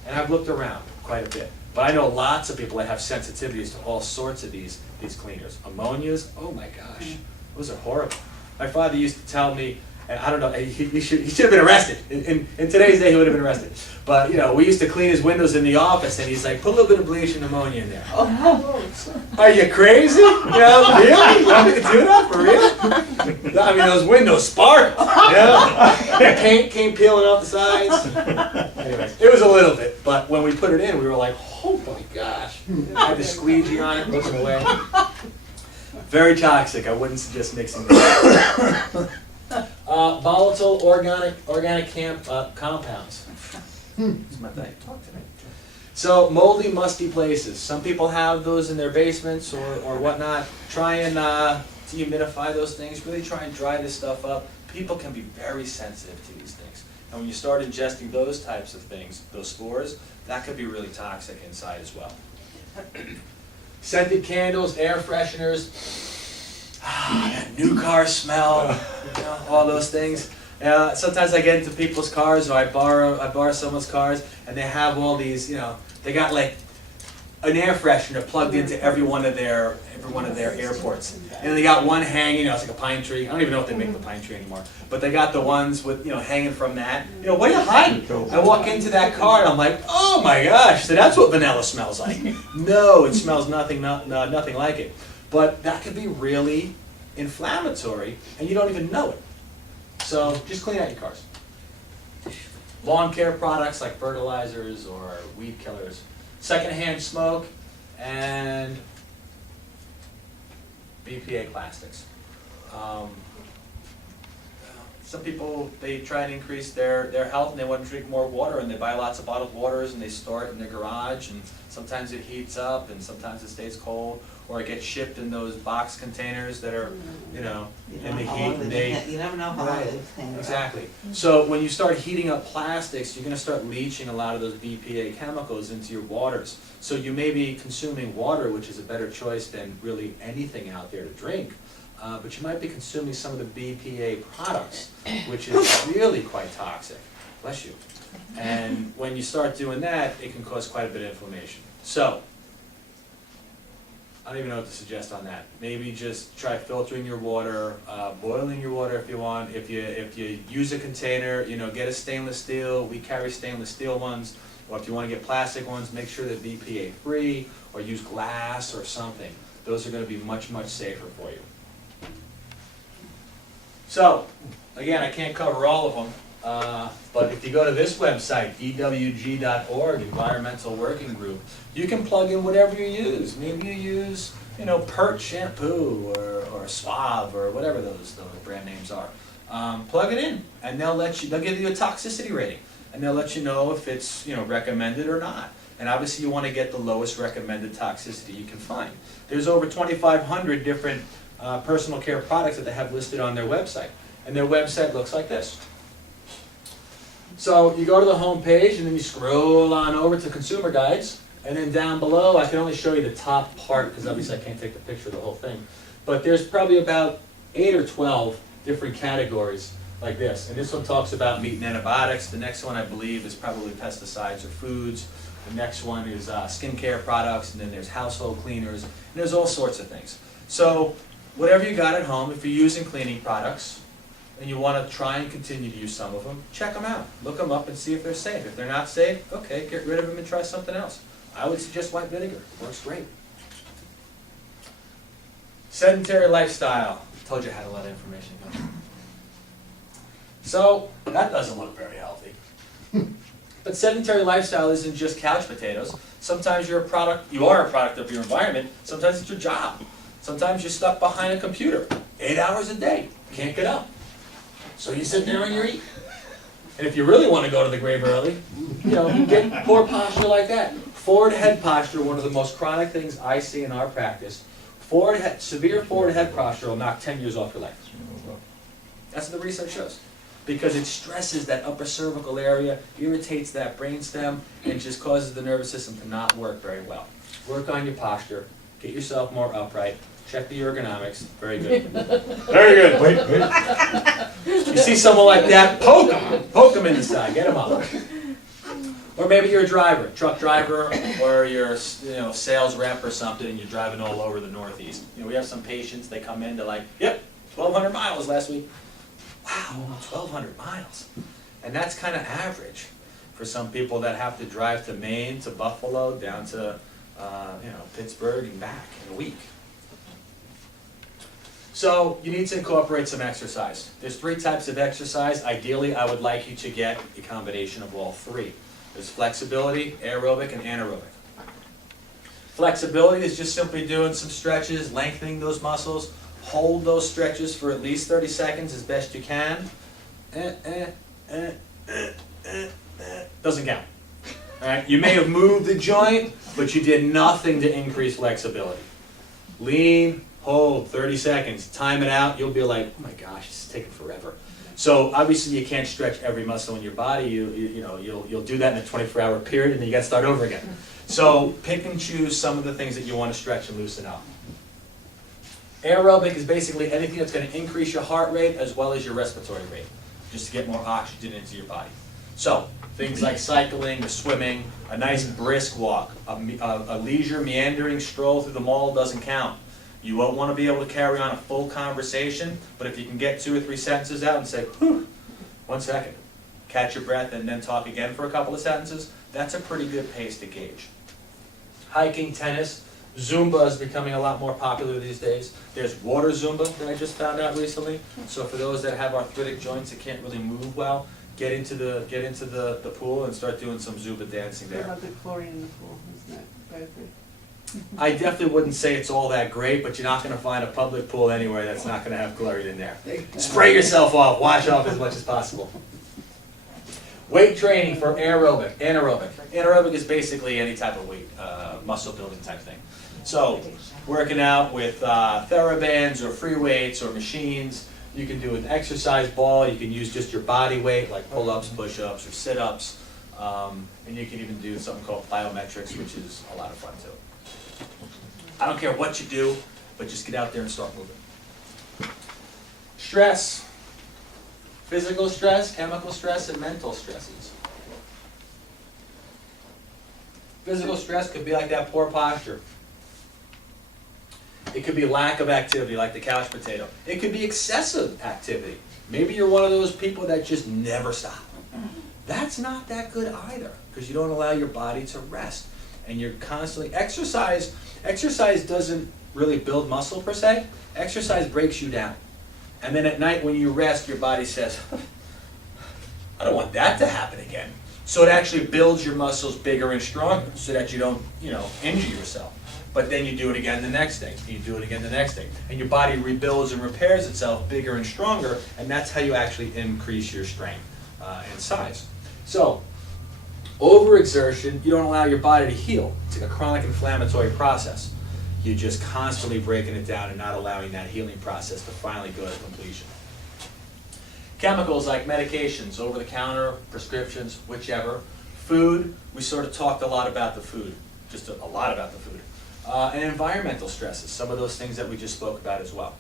And I've looked around quite a bit. But I know lots of people that have sensitivities to all sorts of these cleaners. Ammonias, oh my gosh, those are horrible. My father used to tell me, and I don't know, he should have been arrested. In today's day, he would have been arrested. But, you know, we used to clean his windows in the office, and he's like, put a little bit of bleach and ammonia in there. Oh, are you crazy? You know, really? You want me to do that? For real? I mean, those windows sparked. You know? Paint came peeling off the sides. Anyways, it was a little bit, but when we put it in, we were like, oh my gosh. I had the squeegee on it, looking away. Very toxic. I wouldn't suggest mixing them. Volatile organic compounds. It's my thing. Talk to me. So moldy, musty places. Some people have those in their basements or whatnot. Try and dehumidify those things. Really try and dry this stuff up. People can be very sensitive to these things. And when you start ingesting those types of things, those spores, that could be really toxic inside as well. Scented candles, air fresheners, that new car smell, you know, all those things. Sometimes I get into people's cars, or I borrow someone's cars, and they have all these, you know, they got like an air freshener plugged into every one of their airports. And they got one hanging, it's like a pine tree. I don't even know if they make the pine tree anymore. But they got the ones with, hanging from that. What are you hiding? I walk into that car and I'm like, oh my gosh, so that's what vanilla smells like. No, it smells nothing like it. But that could be really inflammatory and you don't even know it. So just clean out your cars. Lawn care products like fertilizers or weed killers. Secondhand smoke and BPA plastics. Some people, they try and increase their health and they want to drink more water and they buy lots of bottled waters and they store it in their garage and sometimes it heats up and sometimes it stays cold or it gets shipped in those box containers that are, in the heat. And You never know how long it's hanging. Exactly. So when you start heating up plastics, you're going to start leaching a lot of those BPA chemicals into your waters. So you may be consuming water, which is a better choice than really anything out there to drink. But you might be consuming some of the BPA products, which is really quite toxic. Bless you. And when you start doing that, it can cause quite a bit of inflammation. So, I don't even know what to suggest on that. Maybe just try filtering your water, boiling your water if you want. If you use a container, get a stainless steel. We carry stainless steel ones. Or if you want to get plastic ones, make sure they're BPA free or use glass or something. Those are going to be much, much safer for you. So, again, I can't cover all of them, but if you go to this website, ewg.org, Environmental Working Group, you can plug in whatever you use. Maybe you use, Pert shampoo or Suave or whatever those brand names are. Plug it in, and they'll give you a toxicity rating, and they'll let you know if it's, recommended or not. And obviously, you want to get the lowest recommended toxicity you can find. There's over 2,500 different personal care products that they have listed on their website. And their website looks like this. So you go to the home page and then you scroll on over to consumer guides. And then down below, I can only show you the top part because obviously I can't take the picture of the whole thing. But there's probably about 8 or 12 different categories like this. And this one talks about meat and antibiotics. The next one I believe is probably pesticides or foods. The next one is skincare products. And then there's household cleaners. And there's all sorts of things. So whatever you got at home, if you're using cleaning products and you want to try and continue to use some of them, check them out. Look them up and see if they're safe. If they're not safe, okay, get rid of them and try something else. I would suggest white vinegar. Works great. Sedentary lifestyle. Told you I had a lot of information going. So, that doesn't look very healthy. But sedentary lifestyle isn't just couch potatoes. Sometimes you are a product of your environment. Sometimes it's your job. Sometimes you're stuck behind a computer 8 hours a day, can't get up. So you sit there and you eat. And if you really want to go to the grave early, get poor posture like that. Forward head posture, one of the most chronic things I see in our practice. Severe forward head posture will knock 10 years off your life. That's what the research shows. Because it stresses that upper cervical area, irritates that brainstem, and just causes the nervous system to not work very well. Work on your posture. Get yourself more upright. Check the ergonomics. Very good. Very good. Wait. You see someone like that, poke them. Poke them in the side. Get them up. Or maybe you're a driver, truck driver, or you're a sales rep or something, and you're driving all over the Northeast. We have some patients, they come in, they're like, yep, 1,200 miles last week. Wow, 1,200 miles. And that's kind of average for some people that have to drive to Maine, to Buffalo, down to Pittsburgh and back in a week. So you need to incorporate some exercise. There's 3 types of exercise. Ideally, I would like you to get a combination of all 3. There's flexibility, aerobic, and anaerobic. Flexibility is just simply doing some stretches, lengthening those muscles. Hold those stretches for at least 30 seconds as best you can. Doesn't count. All right? You may have moved the joint, but you did nothing to increase flexibility. Lean, hold, 30 seconds, time it out, you'll be like, oh my gosh, this is taking forever. So obviously you can't stretch every muscle in your body. You'll do that in a 24-hour period, and then you got to start over again. So pick and choose some of the things that you want to stretch and loosen up. Aerobic is basically anything that's going to increase your heart rate as well as your respiratory rate, just to get more oxygen into your body. So, things like cycling or swimming, a nice brisk walk, a leisure meandering stroll through the mall doesn't count. You won't want to be able to carry on a full conversation, but if you can get 2 or 3 sentences out and say, whew, 1 second, catch your breath and then talk again for a couple of sentences, that's a pretty good pace to gauge. Hiking, tennis, Zumba is becoming a lot more popular these days. There's water Zumba that I just found out recently. So for those that have arthritic joints that can't really move well, get into the pool and start doing some Zumba dancing What there. about the chlorine in the pool? Isn't that bad for you? I definitely wouldn't say it's all that great, but you're not going to find a public pool anywhere that's not going to have chlorine in there. Spray yourself off, wash off as much as possible. Weight training for anaerobic. Anaerobic is basically any type of weight, muscle building type thing. So, working out with TheraBands or free weights or machines. You can do an exercise ball. You can use just your body weight, like pull-ups, push-ups, or sit-ups. And you can even do something called plyometrics, which is a lot of fun too. I don't care what you do, but just get out there and start moving. Stress. Physical stress, chemical stress, and mental stresses. Physical stress could be like that poor posture. It could be lack of activity, like the couch potato. It could be excessive activity. Maybe you're one of those people that just never stop. That's not that good either, because you don't allow your body to rest. And you're constantly, exercise doesn't really build muscle per se. Exercise breaks you down. And then at night when you rest, your body says, I don't want that to happen again. So it actually builds your muscles bigger and stronger so that you don't, injure yourself. But then you do it again the next day, and you do it again the next day. And your body rebuilds and repairs itself bigger and stronger, and that's how you actually increase your strength and size. So, overexertion, you don't allow your body to heal. It's like a chronic inflammatory process. You're just constantly breaking it down and not allowing that healing process to finally go to completion. Chemicals like medications, over-the-counter, prescriptions, whichever. Food, we sort of talked a lot about the food, just a lot about the food. And environmental stresses, some of those things that we just spoke about as well.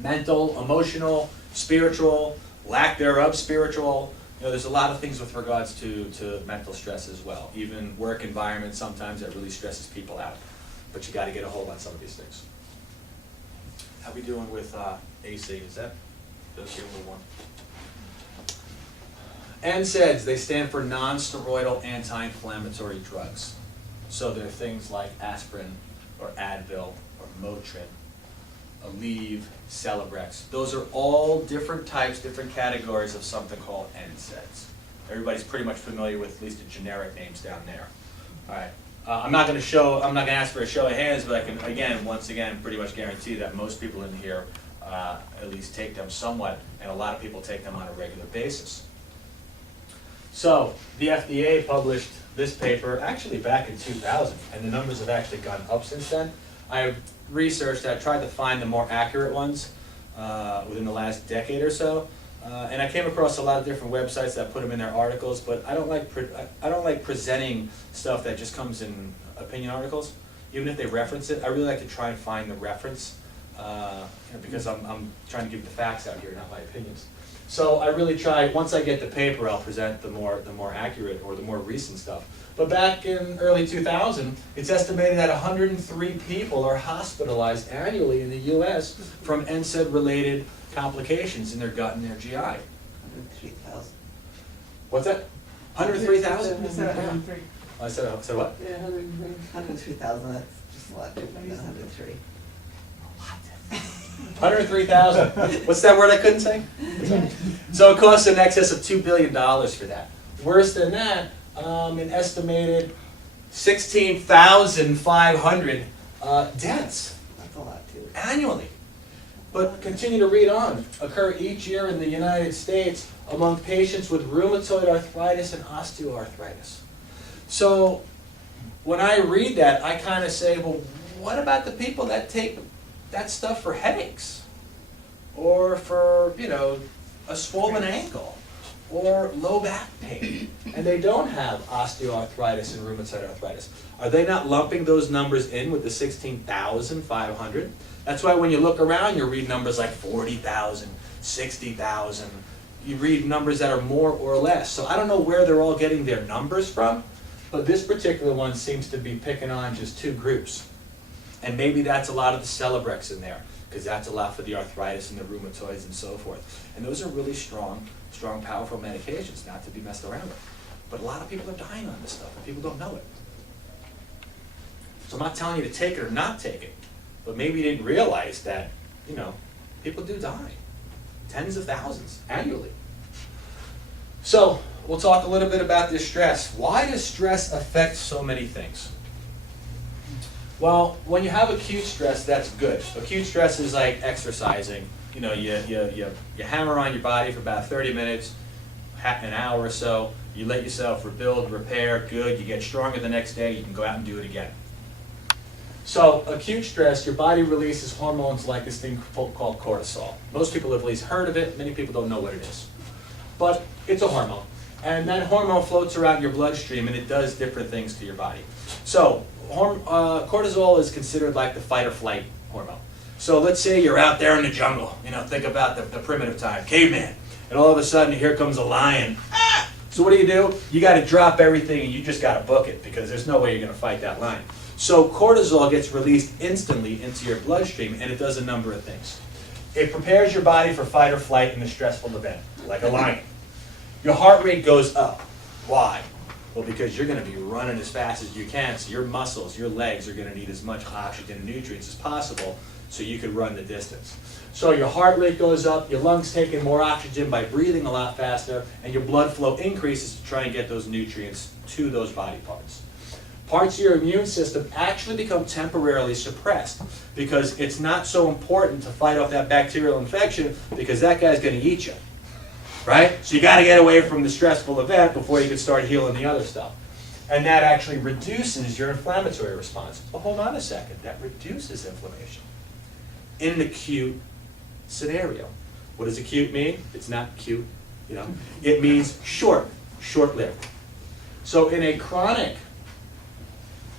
Mental, emotional, spiritual, lack thereof spiritual. There's a lot of things with regards to mental stress as well. Even work environment sometimes that really stresses people out. But you got to get a hold on some of these things. How we doing with AC? Is that the one? NSAIDs, they stand for non-steroidal anti-inflammatory drugs. So they're things like aspirin or Advil or Motrin, Aleve, Celebrex. Those are all different types, different categories of something called NSAIDs. Everybody's pretty much familiar with at least the generic names down there. All right. I'm not going to ask for a show of hands, but I can, once again, pretty much guarantee that most people in here at least take them somewhat, and a lot of people take them on a regular basis. So, the FDA published this paper actually back in 2000, and the numbers have actually gone up since then. I researched that, tried to find the more accurate ones within the last decade or so, and I came across a lot of different websites that put them in their articles. But I don't like presenting stuff that just comes in opinion articles, even if they reference it. I really like to try and find the reference because I'm trying to give the facts out here, not my opinions. So I really try, once I get the paper, I'll present the more accurate or the more recent stuff. But back in early 2000, it's estimated that 103 people are hospitalized annually in the U.S. from NSAID-related complications in their gut and their GI. 103,000. What's that? 103,000? You said 103. I said what? Yeah, 103. 103,000, that's just a lot different than 103. 103,000. What's that word I couldn't say? So it costs in excess of $2 billion for that. Worse than that, an estimated 16,500 deaths That's a lot too. annually. But continue to read on. Occur each year in the United States among patients with rheumatoid arthritis and osteoarthritis. So when I read that, I kind of say, well, what about the people that take that stuff for headaches? Or for, a swollen ankle? Or low back pain? And they don't have osteoarthritis and rheumatoid arthritis. Are they not lumping those numbers in with the 16,500? That's why when you look around, you read numbers like 40,000, 60,000, you read numbers that are more or less. So I don't know where they're all getting their numbers from, but this particular one seems to be picking on just 2 groups. And maybe that's a lot of the Celebrex in there, because that's a lot for the arthritis and the rheumatoids and so forth. And those are really strong, powerful medications, not to be messed around with. But a lot of people are dying on this stuff, and people don't know it. So I'm not telling you to take it or not take it, but maybe you didn't realize that, you know, people do die. Tens of thousands annually. So we'll talk a little bit about this stress. Why does stress affect so many things? Well, when you have acute stress, that's good. Acute stress is like exercising. You know, you hammer on your body for about 30 minutes, an hour or so. You let yourself rebuild, repair, good. You get stronger the next day. You can go out and do it again. So acute stress, your body releases hormones like this thing called cortisol. Most people have at least heard of it. Many people don't know what it is. But it's a hormone. And that hormone floats around your bloodstream, and it does different things to your body. So cortisol is considered like the fight or flight hormone. So let's say you're out there in the jungle. You know, think about the primitive time, caveman. And all of a sudden, here comes a lion. Ah! So what do? You got to drop everything, and you just got to book it, because there's no way you're going to fight that lion. So cortisol gets released instantly into your bloodstream, and it does a number of things. It prepares your body for fight or flight in a stressful event, like a lion. Your heart rate goes up. Why? Well, because you're going to be running as fast as you can, so your muscles, your legs are going to need as much oxygen and nutrients as possible so you can run the distance. So your heart rate goes up, your lungs take in more oxygen by breathing a lot faster, and your blood flow increases to try and get those nutrients to those body parts. Parts of your immune system actually become temporarily suppressed because it's not so important to fight off that bacterial infection, because that guy's going to eat you. Right? So you got to get away from the stressful event before you can start healing the other stuff. And that actually reduces your inflammatory response. But hold on a second, that reduces inflammation in an acute scenario. What does acute mean? It's not cute, you know. It means short-lived. So in a chronic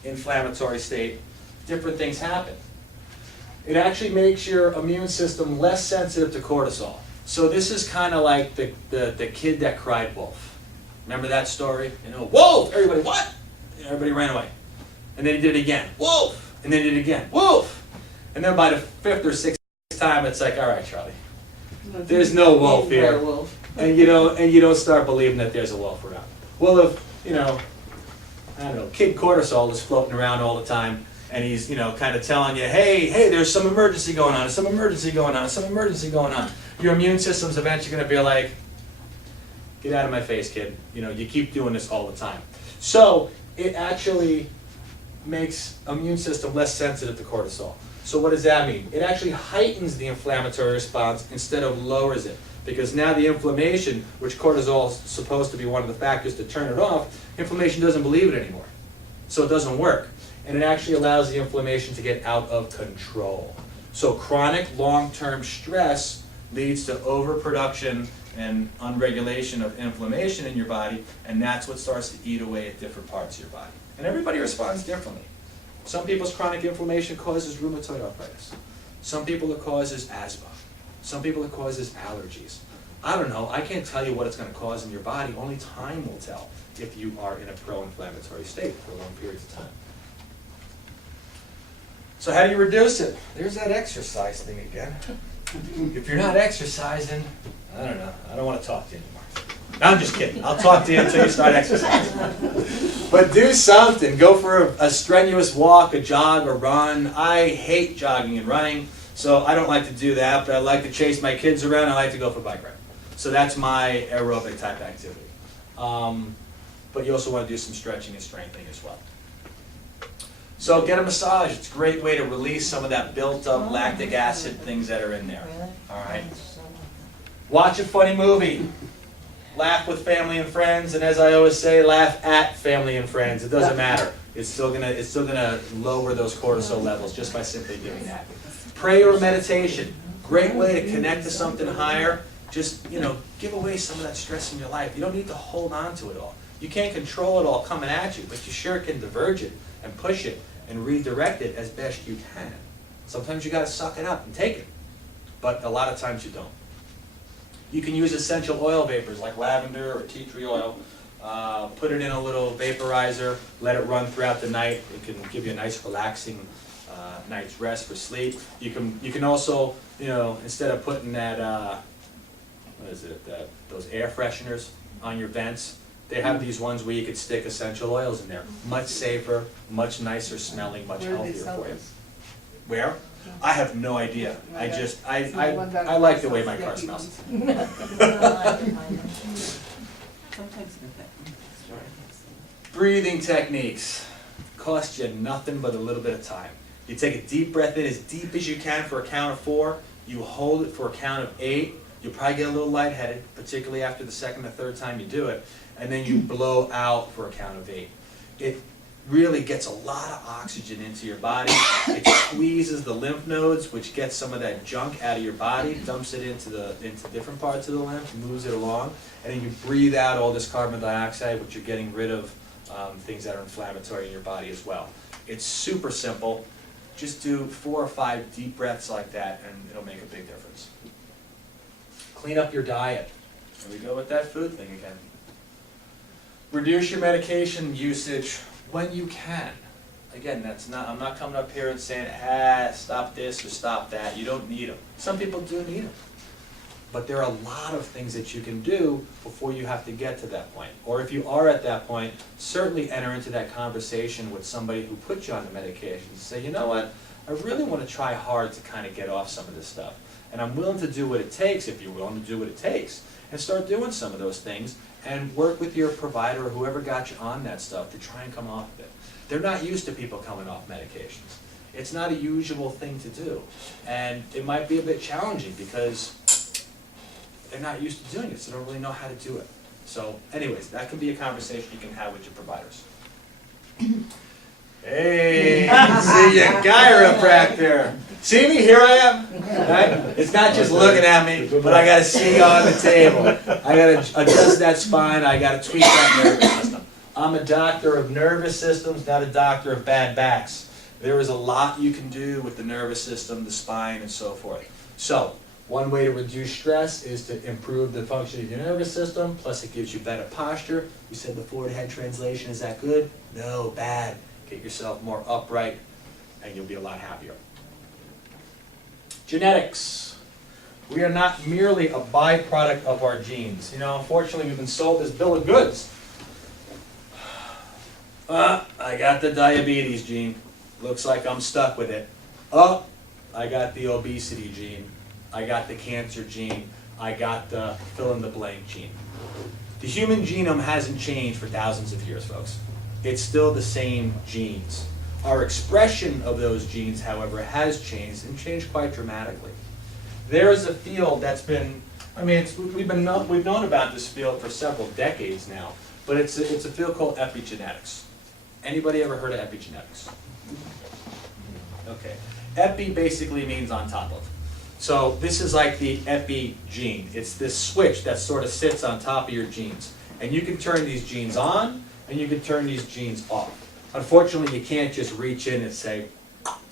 inflammatory state, different things happen. It actually makes your immune system less sensitive to cortisol. So this is kind of like the kid that cried wolf. Remember that story? You know, wolf! Everybody, what? Everybody ran away. And then he did it again, wolf! And then he did it again, wolf! And then by the 5th or 6th time, it's like, all right, Charlie, there's no wolf here. And you don't start believing that there's a wolf around. Well, if, you know, I don't know, kid cortisol is floating around all the time, and he's, you know, kind of telling you, hey, there's some emergency going on, there's some emergency going on, there's some emergency going on. Your immune system's eventually going to be like, get out of my face, kid. You know, you keep doing this all the time. So it actually makes immune system less sensitive to cortisol. So what does that mean? It actually heightens the inflammatory response instead of lowers it. Because now the inflammation, which cortisol is supposed to be one of the factors to turn it off, inflammation doesn't believe it anymore. So it doesn't work. And it actually allows the inflammation to get out of control. So chronic long-term stress leads to overproduction and unregulation of inflammation in your body, and that's what starts to eat away at different parts of your body. And everybody responds differently. Some people's chronic inflammation causes rheumatoid arthritis. Some people it causes asthma. Some people it causes allergies. I don't know. I can't tell you what it's going to cause in your body. Only time will tell if you are in a pro-inflammatory state for long periods of time. So how do you reduce it? There's that exercise thing again. If you're not exercising, I don't know. I don't want to talk to you anymore. No, I'm just kidding. I'll talk to you until you start exercising. But do something. Go for a strenuous walk, a jog, a run. I hate jogging and running, so I don't like to do that, but I like to chase my kids around. I like to go for a bike ride. So that's my aerobic type activity. But you also want to do some stretching and strengthening as well. So get a massage. It's a great way to release some of that built up lactic acid things that are in there. All right. Watch a funny movie. Laugh with family and friends, and as I always say, laugh at family and friends. It doesn't matter. It's still gonna lower those cortisol levels just by simply doing that. Prayer or meditation. Great way to connect to something higher. Just, you know, give away some of that stress in your life. You don't need to hold on to it all. You can't control it all coming at you, but you sure can diverge it and push it and redirect it as best you can. Sometimes you got to suck it up and take it, but a lot of times you don't. You can use essential oil vapors like lavender or tea tree oil. Put it in a little vaporizer, let it run throughout the night. It can give you a nice relaxing night's rest for sleep. You can also, instead of putting that, those air fresheners on your vents, they have these ones where you could stick essential oils in there. Much safer, much nicer smelling, much Where do they healthier sell for you. those? Where? I have no idea. I Okay. just, It's not the ones out I of like the the way my sticky car smells. ones. Sometimes in the store, I have some. Breathing techniques cost you nothing but a little bit of time. You take a deep breath in as deep as you can for a count of 4. You hold it for a count of 8. You'll probably get a little lightheaded, particularly after the second or third time you do it. And then you blow out for a count of 8. It really gets a lot of oxygen into your body. It squeezes the lymph nodes, which gets some of that junk out of your body, dumps it into different parts of the lymph, moves it along, and then you breathe out all this carbon dioxide, which you're getting rid of things that are inflammatory in your body as well. It's super simple. Just do 4 or 5 deep breaths like that, and it'll make a big difference. Clean up your diet. Here we go with that food thing again. Reduce your medication usage when you can. Again, I'm not coming up here and saying, stop this or stop that. You don't need them. Some people do need them. But there are a lot of things that you can do before you have to get to that point. Or if you are at that point, certainly enter into that conversation with somebody who put you on the medication and say, you know what, I really want to try hard to kind of get off some of this stuff. And I'm willing to do what it takes, if you're willing to do what it takes, and start doing some of those things and work with your provider or whoever got you on that stuff to try and come off of it. They're not used to people coming off medications. It's not a usual thing to do. And it might be a bit challenging because they're not used to doing it, so they don't really know how to do it. So anyways, that can be a conversation you can have with your providers. Hey, see ya, chiropractor. See me, here I am. Right? It's not just looking at me, but I gotta see you on the table. I gotta adjust that spine, I gotta tweak that nervous system. I'm a doctor of nervous systems, not a doctor of bad backs. There is a lot you can do with the nervous system, the spine, and so forth. So, one way to reduce stress is to improve the function of your nervous system, plus it gives you better posture. You said the forward head translation, is that good? No, bad. Get yourself more upright, and you'll be a lot happier. Genetics. We are not merely a byproduct of our genes. Unfortunately, we've been sold this bill of goods. I got the diabetes gene. Looks like I'm stuck with it. I got the obesity gene. I got the cancer gene. I got the fill-in-the-blank gene. The human genome hasn't changed for thousands of years, folks. It's still the same genes. Our expression of those genes, however, has changed, and changed quite dramatically. There is a field that's been, we've known about this field for several decades now, but it's a field called epigenetics. Anybody ever heard of epigenetics? Okay. Epi basically means on top of. So this is like the epi gene. It's this switch that sort of sits on top of your genes. And you can turn these genes on, and you can turn these genes off. Unfortunately, you can't just reach in and say,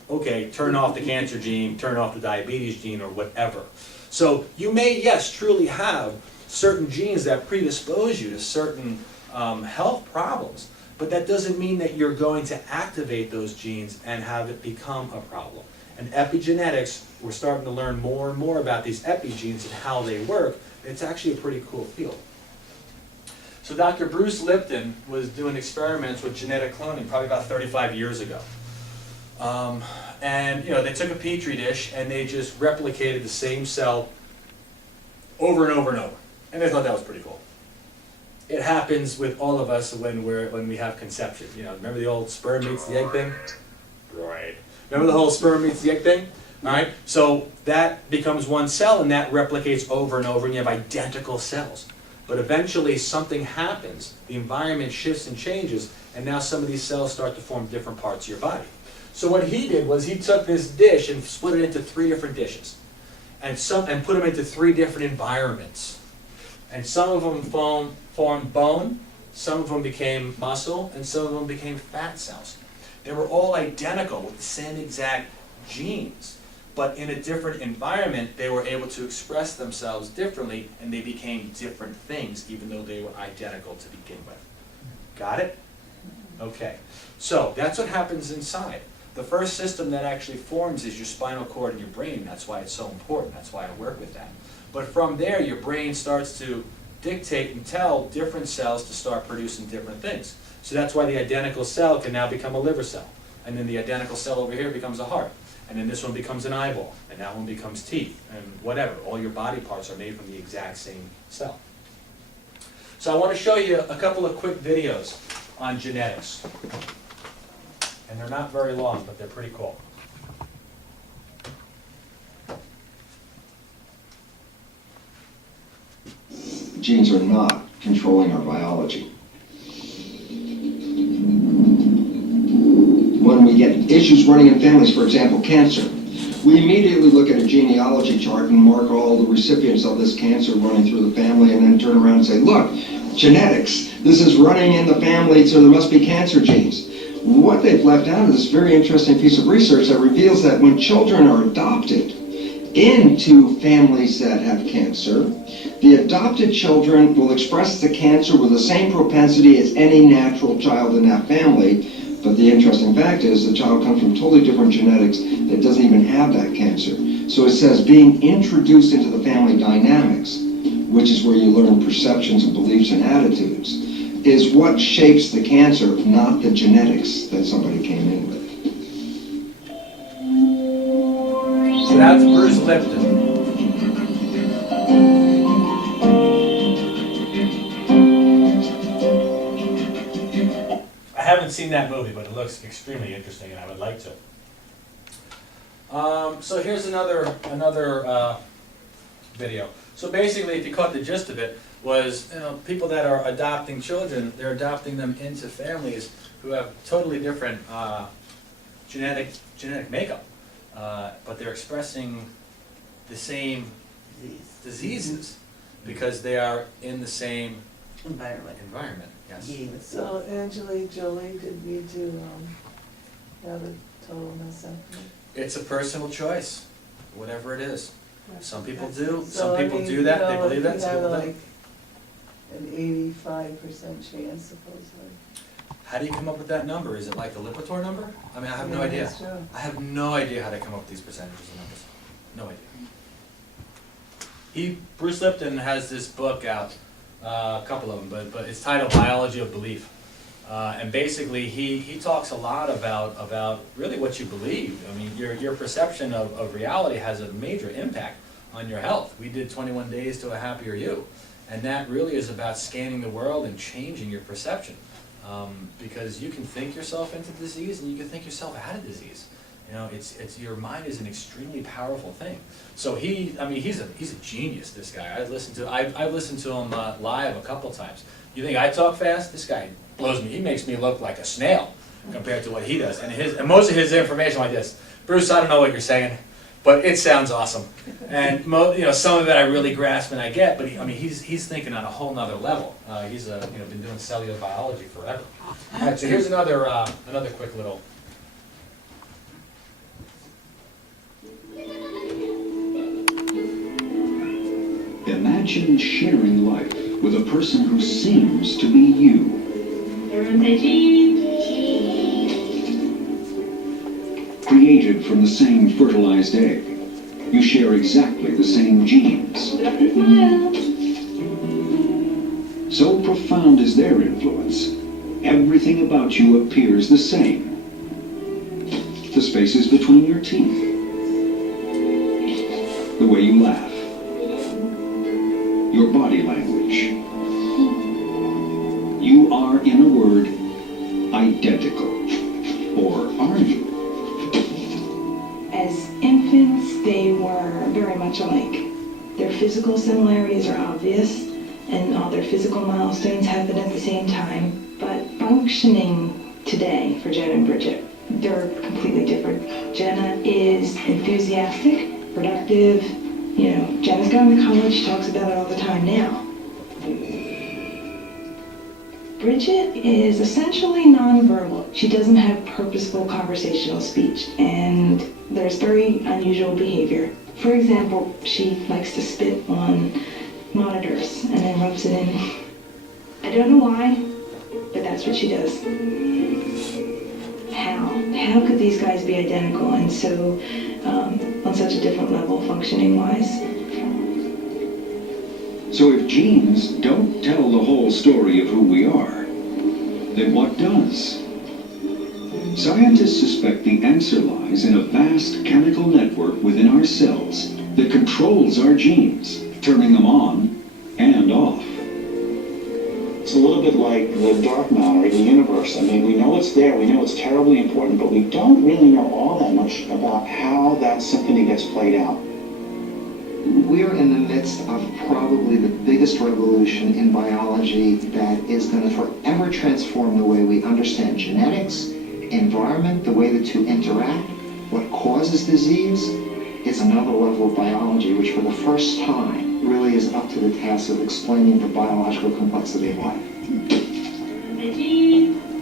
okay, turn off the cancer gene, turn off the diabetes gene, or whatever. So you may, yes, truly have certain genes that predispose you to certain health problems, but that doesn't mean that you're going to activate those genes and have it become a problem. And epigenetics, we're starting to learn more and more about these epigenes and how they work. It's actually a pretty cool field. So Dr. Bruce Lipton was doing experiments with genetic cloning probably about 35 years ago. And they took a petri dish and they just replicated the same cell over and over and over. And they thought that was pretty cool. It happens with all of us when we have conception. Remember the old sperm meets the egg thing? Right. Remember the whole sperm meets the egg thing? All right. So that becomes one cell and that replicates over and over and you have identical cells. But eventually something happens, the environment shifts and changes, and now some of these cells start to form different parts of your body. So what he did was he took this dish and split it into 3 different dishes, and put them into 3 different environments. And some of them formed bone, some of them became muscle, and some of them became fat cells. They were all identical with the same exact genes. but in a different environment, they were able to express themselves differently, and they became different things, even though they were identical to begin with. Got it? Okay. So that's what happens inside. The first system that actually forms is your spinal cord and your brain. That's why it's so important. That's why I work with that. But from there, your brain starts to dictate and tell different cells to start producing different things. So that's why the identical cell can now become a liver cell. And then the identical cell over here becomes a heart. And then this one becomes an eyeball. And that one becomes teeth. And whatever. All your body parts are made from the exact same cell. So I want to show you a couple of quick videos on genetics. And they're not very long, but they're pretty cool. Genes are not controlling our biology. When we get issues running in families, for example, cancer, we immediately look at a genealogy chart and mark all the recipients of this cancer running through the family, and then turn around and say, look, genetics, this is running in the family, so there must be cancer genes. What they've left out is this very interesting piece of research that reveals that when children are adopted into families that have cancer, the adopted children will express the cancer with the same propensity as any natural child in that family. But the interesting fact is the child comes from totally different genetics that doesn't even have that cancer. So it says being introduced into the family dynamics, which is where you learn perceptions and beliefs and attitudes, is what shapes the cancer, not the genetics that somebody came in with. So that's Bruce Lipton. I haven't seen that movie, but it looks extremely interesting, and I would like to. So here's another video. So basically, if you caught the gist of it, was people that are adopting children, they're adopting them into families who have totally different genetic makeup, but they're expressing the same diseases because they are in the same Environment. Yes. Yes. So Angela Jolie didn't need to have a total mastectomy. It's a personal choice, whatever it is. Some people do. So, Some people do that. They believe that. You Some have people like don't. an 85% chance, supposedly. How do you come up with that number? Is it like the Lipitor number? I mean, I have no Yeah, idea. that's true. I have no idea how to come up with these percentages and numbers. No idea. Bruce Lipton has this book out, a couple of them, but it's titled Biology of Belief. And basically, he talks a lot about really what you believe. I mean, your perception of reality has a major impact on your health. We did 21 Days to a Happier You. And that really is about scanning the world and changing your perception. Because you can think yourself into disease and you can think yourself out of disease. It's your mind is an extremely powerful thing. So he's a genius, this guy. I've listened to him live a couple times. You think I talk fast? This guy blows me. He makes me look like a snail compared to what he does. And most of his information like this. Bruce, I don't know what you're saying, but it sounds awesome. And some of it I really grasp and I get. But he's thinking on a whole nother level. He's been doing cellular biology forever. All right, so here's another quick little. Imagine sharing life with a person who seems to be you. Created from the same fertilized egg, you share exactly the same genes. So profound is their influence, everything about you appears the same. The spaces between your teeth, the way you laugh, your body language. You are, in a word, identical. Or are you? As infants, they were very much alike. Their physical similarities are obvious, and all their physical milestones happen at the same time. But functioning today for Jenna and Bridget, they're completely different. Jenna is enthusiastic, productive. Jenna's going to college, she talks about it all the time now. Bridget is essentially nonverbal. She doesn't have purposeful conversational speech, and there's very unusual behavior. For example, she likes to spit on monitors and then rubs it in. I don't know why, but that's what she does. How could these guys be identical and so on such a different level functioning-wise? So if genes don't tell the whole story of who we are, then what does? Scientists suspect the answer lies in a vast chemical network within our cells that controls our genes, turning them on and off. It's a little bit like the dark matter, the universe. I mean, we know it's there, we know it's terribly important, but we don't really know all that much about how that symphony gets played out. We're in the midst of probably the biggest revolution in biology that is going to forever transform the way we understand genetics, environment, the way the two interact, what causes disease. It's another level of biology which for the first time really is up to the task of explaining the biological complexity of life.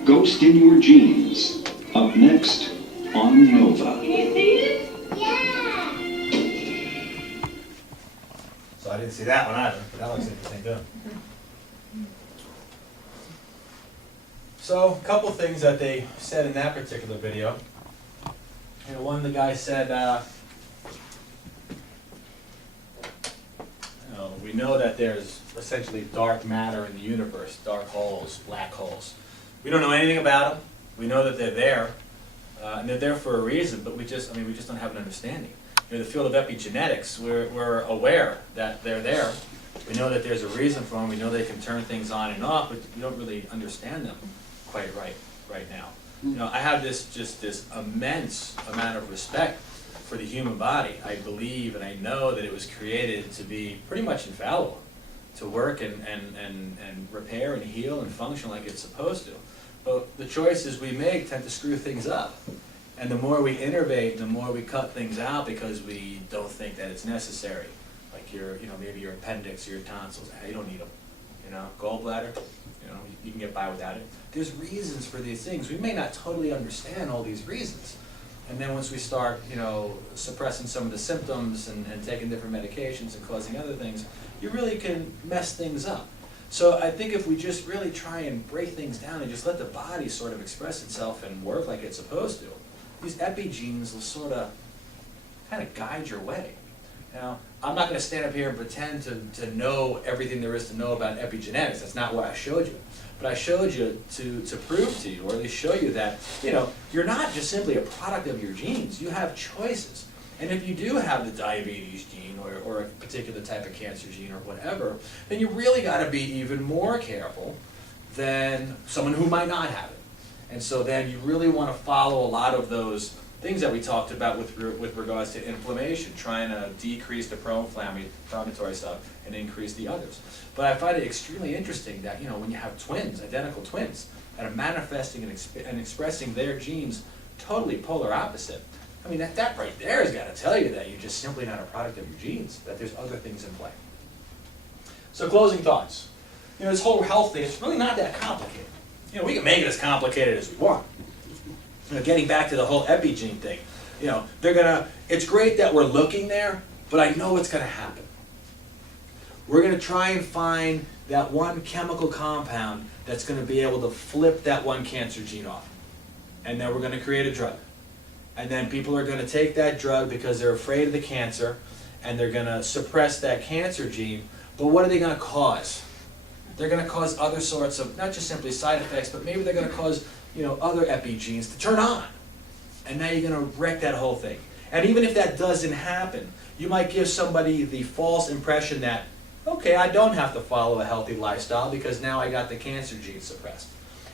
Ghost in Your Genes. Up next on Nova. So I didn't see that one either, but that looks interesting too. So a couple things that they said in that particular video. You know, one of the guys said, we know that there's essentially dark matter in the universe, dark holes, black holes. We don't know anything about them. We know that they're there, and they're there for a reason, but we just don't have an understanding. You know, the field of epigenetics, we're aware that they're there. We know that there's a reason for them. We know they can turn things on and off, but we don't really understand them quite right now. You know, I have this immense amount of respect for the human body. I believe and I know that it was created to be pretty much infallible, to work and repair and heal and function like it's supposed to. But the choices we make tend to screw things up. And the more we innovate, the more we cut things out because we don't think that it's necessary. Like maybe your appendix or your tonsils, you don't need them. You know, gallbladder, you can get by without it. There's reasons for these things. We may not totally understand all these reasons. And then once we start, suppressing some of the symptoms and taking different medications and causing other things, you really can mess things up. So I think if we just really try and break things down and just let the body sort of express itself and work like it's supposed to, these epigenes will sort of kind of guide your way. Now, I'm not going to stand up here and pretend to know everything there is to know about epigenetics. That's not what I showed you. But I showed you to prove to you, or at least show you that, you're not just simply a product of your genes. You have choices. And if you do have the diabetes gene or a particular type of cancer gene or whatever, then you really got to be even more careful than someone who might not have it. And so then you really want to follow a lot of those things that we talked about with regards to inflammation, trying to decrease the pro-inflammatory stuff and increase the others. But I find it extremely interesting that, when you have twins, identical twins, that are manifesting and expressing their genes totally polar opposite, I mean, that right there has got to tell you that you're just simply not a product of your genes, that there's other things in play. So closing thoughts. This whole health thing, it's really not that complicated. We can make it as complicated as we want. Getting back to the whole epigene thing, it's great that we're looking there, but I know what's going to happen. We're going to try and find that one chemical compound that's going to be able to flip that one cancer gene off. And then we're going to create a drug. And then people are going to take that drug because they're afraid of the cancer, and they're going to suppress that cancer gene. But what are they going to cause? They're going to cause other sorts of, not just simply side effects, but maybe they're going to cause other epigenes to turn on. And now you're going to wreck that whole thing. And even if that doesn't happen, you might give somebody the false impression that, okay, I don't have to follow a healthy lifestyle because now I got the cancer gene suppressed.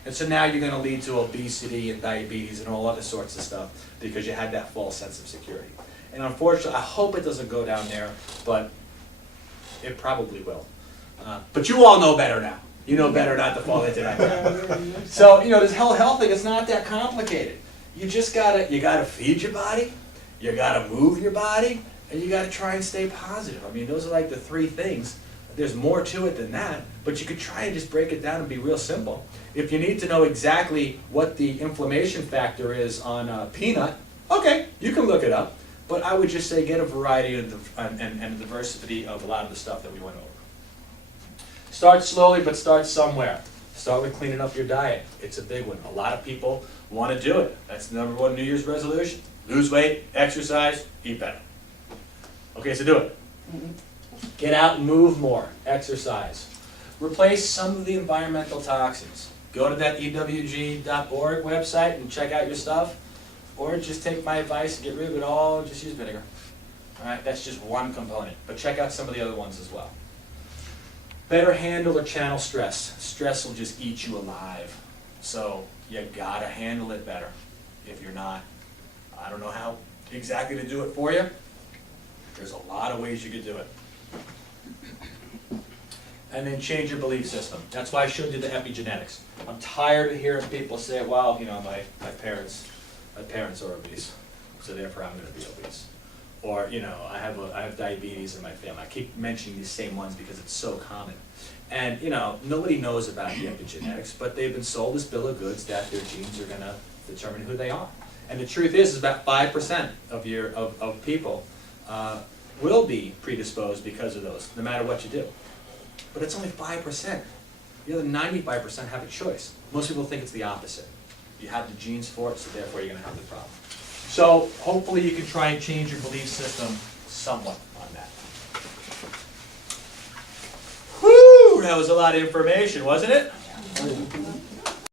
And so now you're going to lead to obesity and diabetes and all other sorts of stuff because you had that false sense of security. And unfortunately, I hope it doesn't go down there, but it probably will. But you all know better now. You know better not to fall into that trap. So, this whole health thing, it's not that complicated. You just gotta feed your body, you gotta move your body, and you gotta try and stay positive. I mean, those are like the three things there's more to it than that, but you could try and just break it down and be real simple. If you need to know exactly what the inflammation factor is on a peanut, okay, you can look it up. But I would just say get a variety and a diversity of a lot of the stuff that we went over. Start slowly, but start somewhere. Start with cleaning up your diet. It's a big one. A lot of people want to do it. That's the #1 New Year's resolution. Lose weight, exercise, eat better. Okay, so do it. Get out and move more. Exercise. Replace some of the environmental toxins. Go to that ewg.org website and check out your stuff. Or just take my advice and get rid of it all, just use vinegar. All right, that's just one component. But check out some of the other ones as well. Better handle or channel stress. Stress will just eat you alive. So you gotta handle it better. If you're not, I don't know how exactly to do it for you. There's a lot of ways you could do it. And then change your belief system. That's why I showed you the epigenetics. I'm tired of hearing people say, well, you know, my parents are obese, so therefore I'm going to be obese. Or, you know, I have diabetes in my family. I keep mentioning these same ones because it's so common. And, you know, nobody knows about the epigenetics, but they've been sold this bill of goods that their genes are going to determine who they are. And the truth is about 5% of people will be predisposed because of those, no matter what you do. But it's only 5%. The other 95% have a choice. Most people think it's the opposite. You have the genes for it, so therefore you're going to have the problem. So hopefully you can try and change your belief system somewhat on that. Whew, that was a lot of information, wasn't it?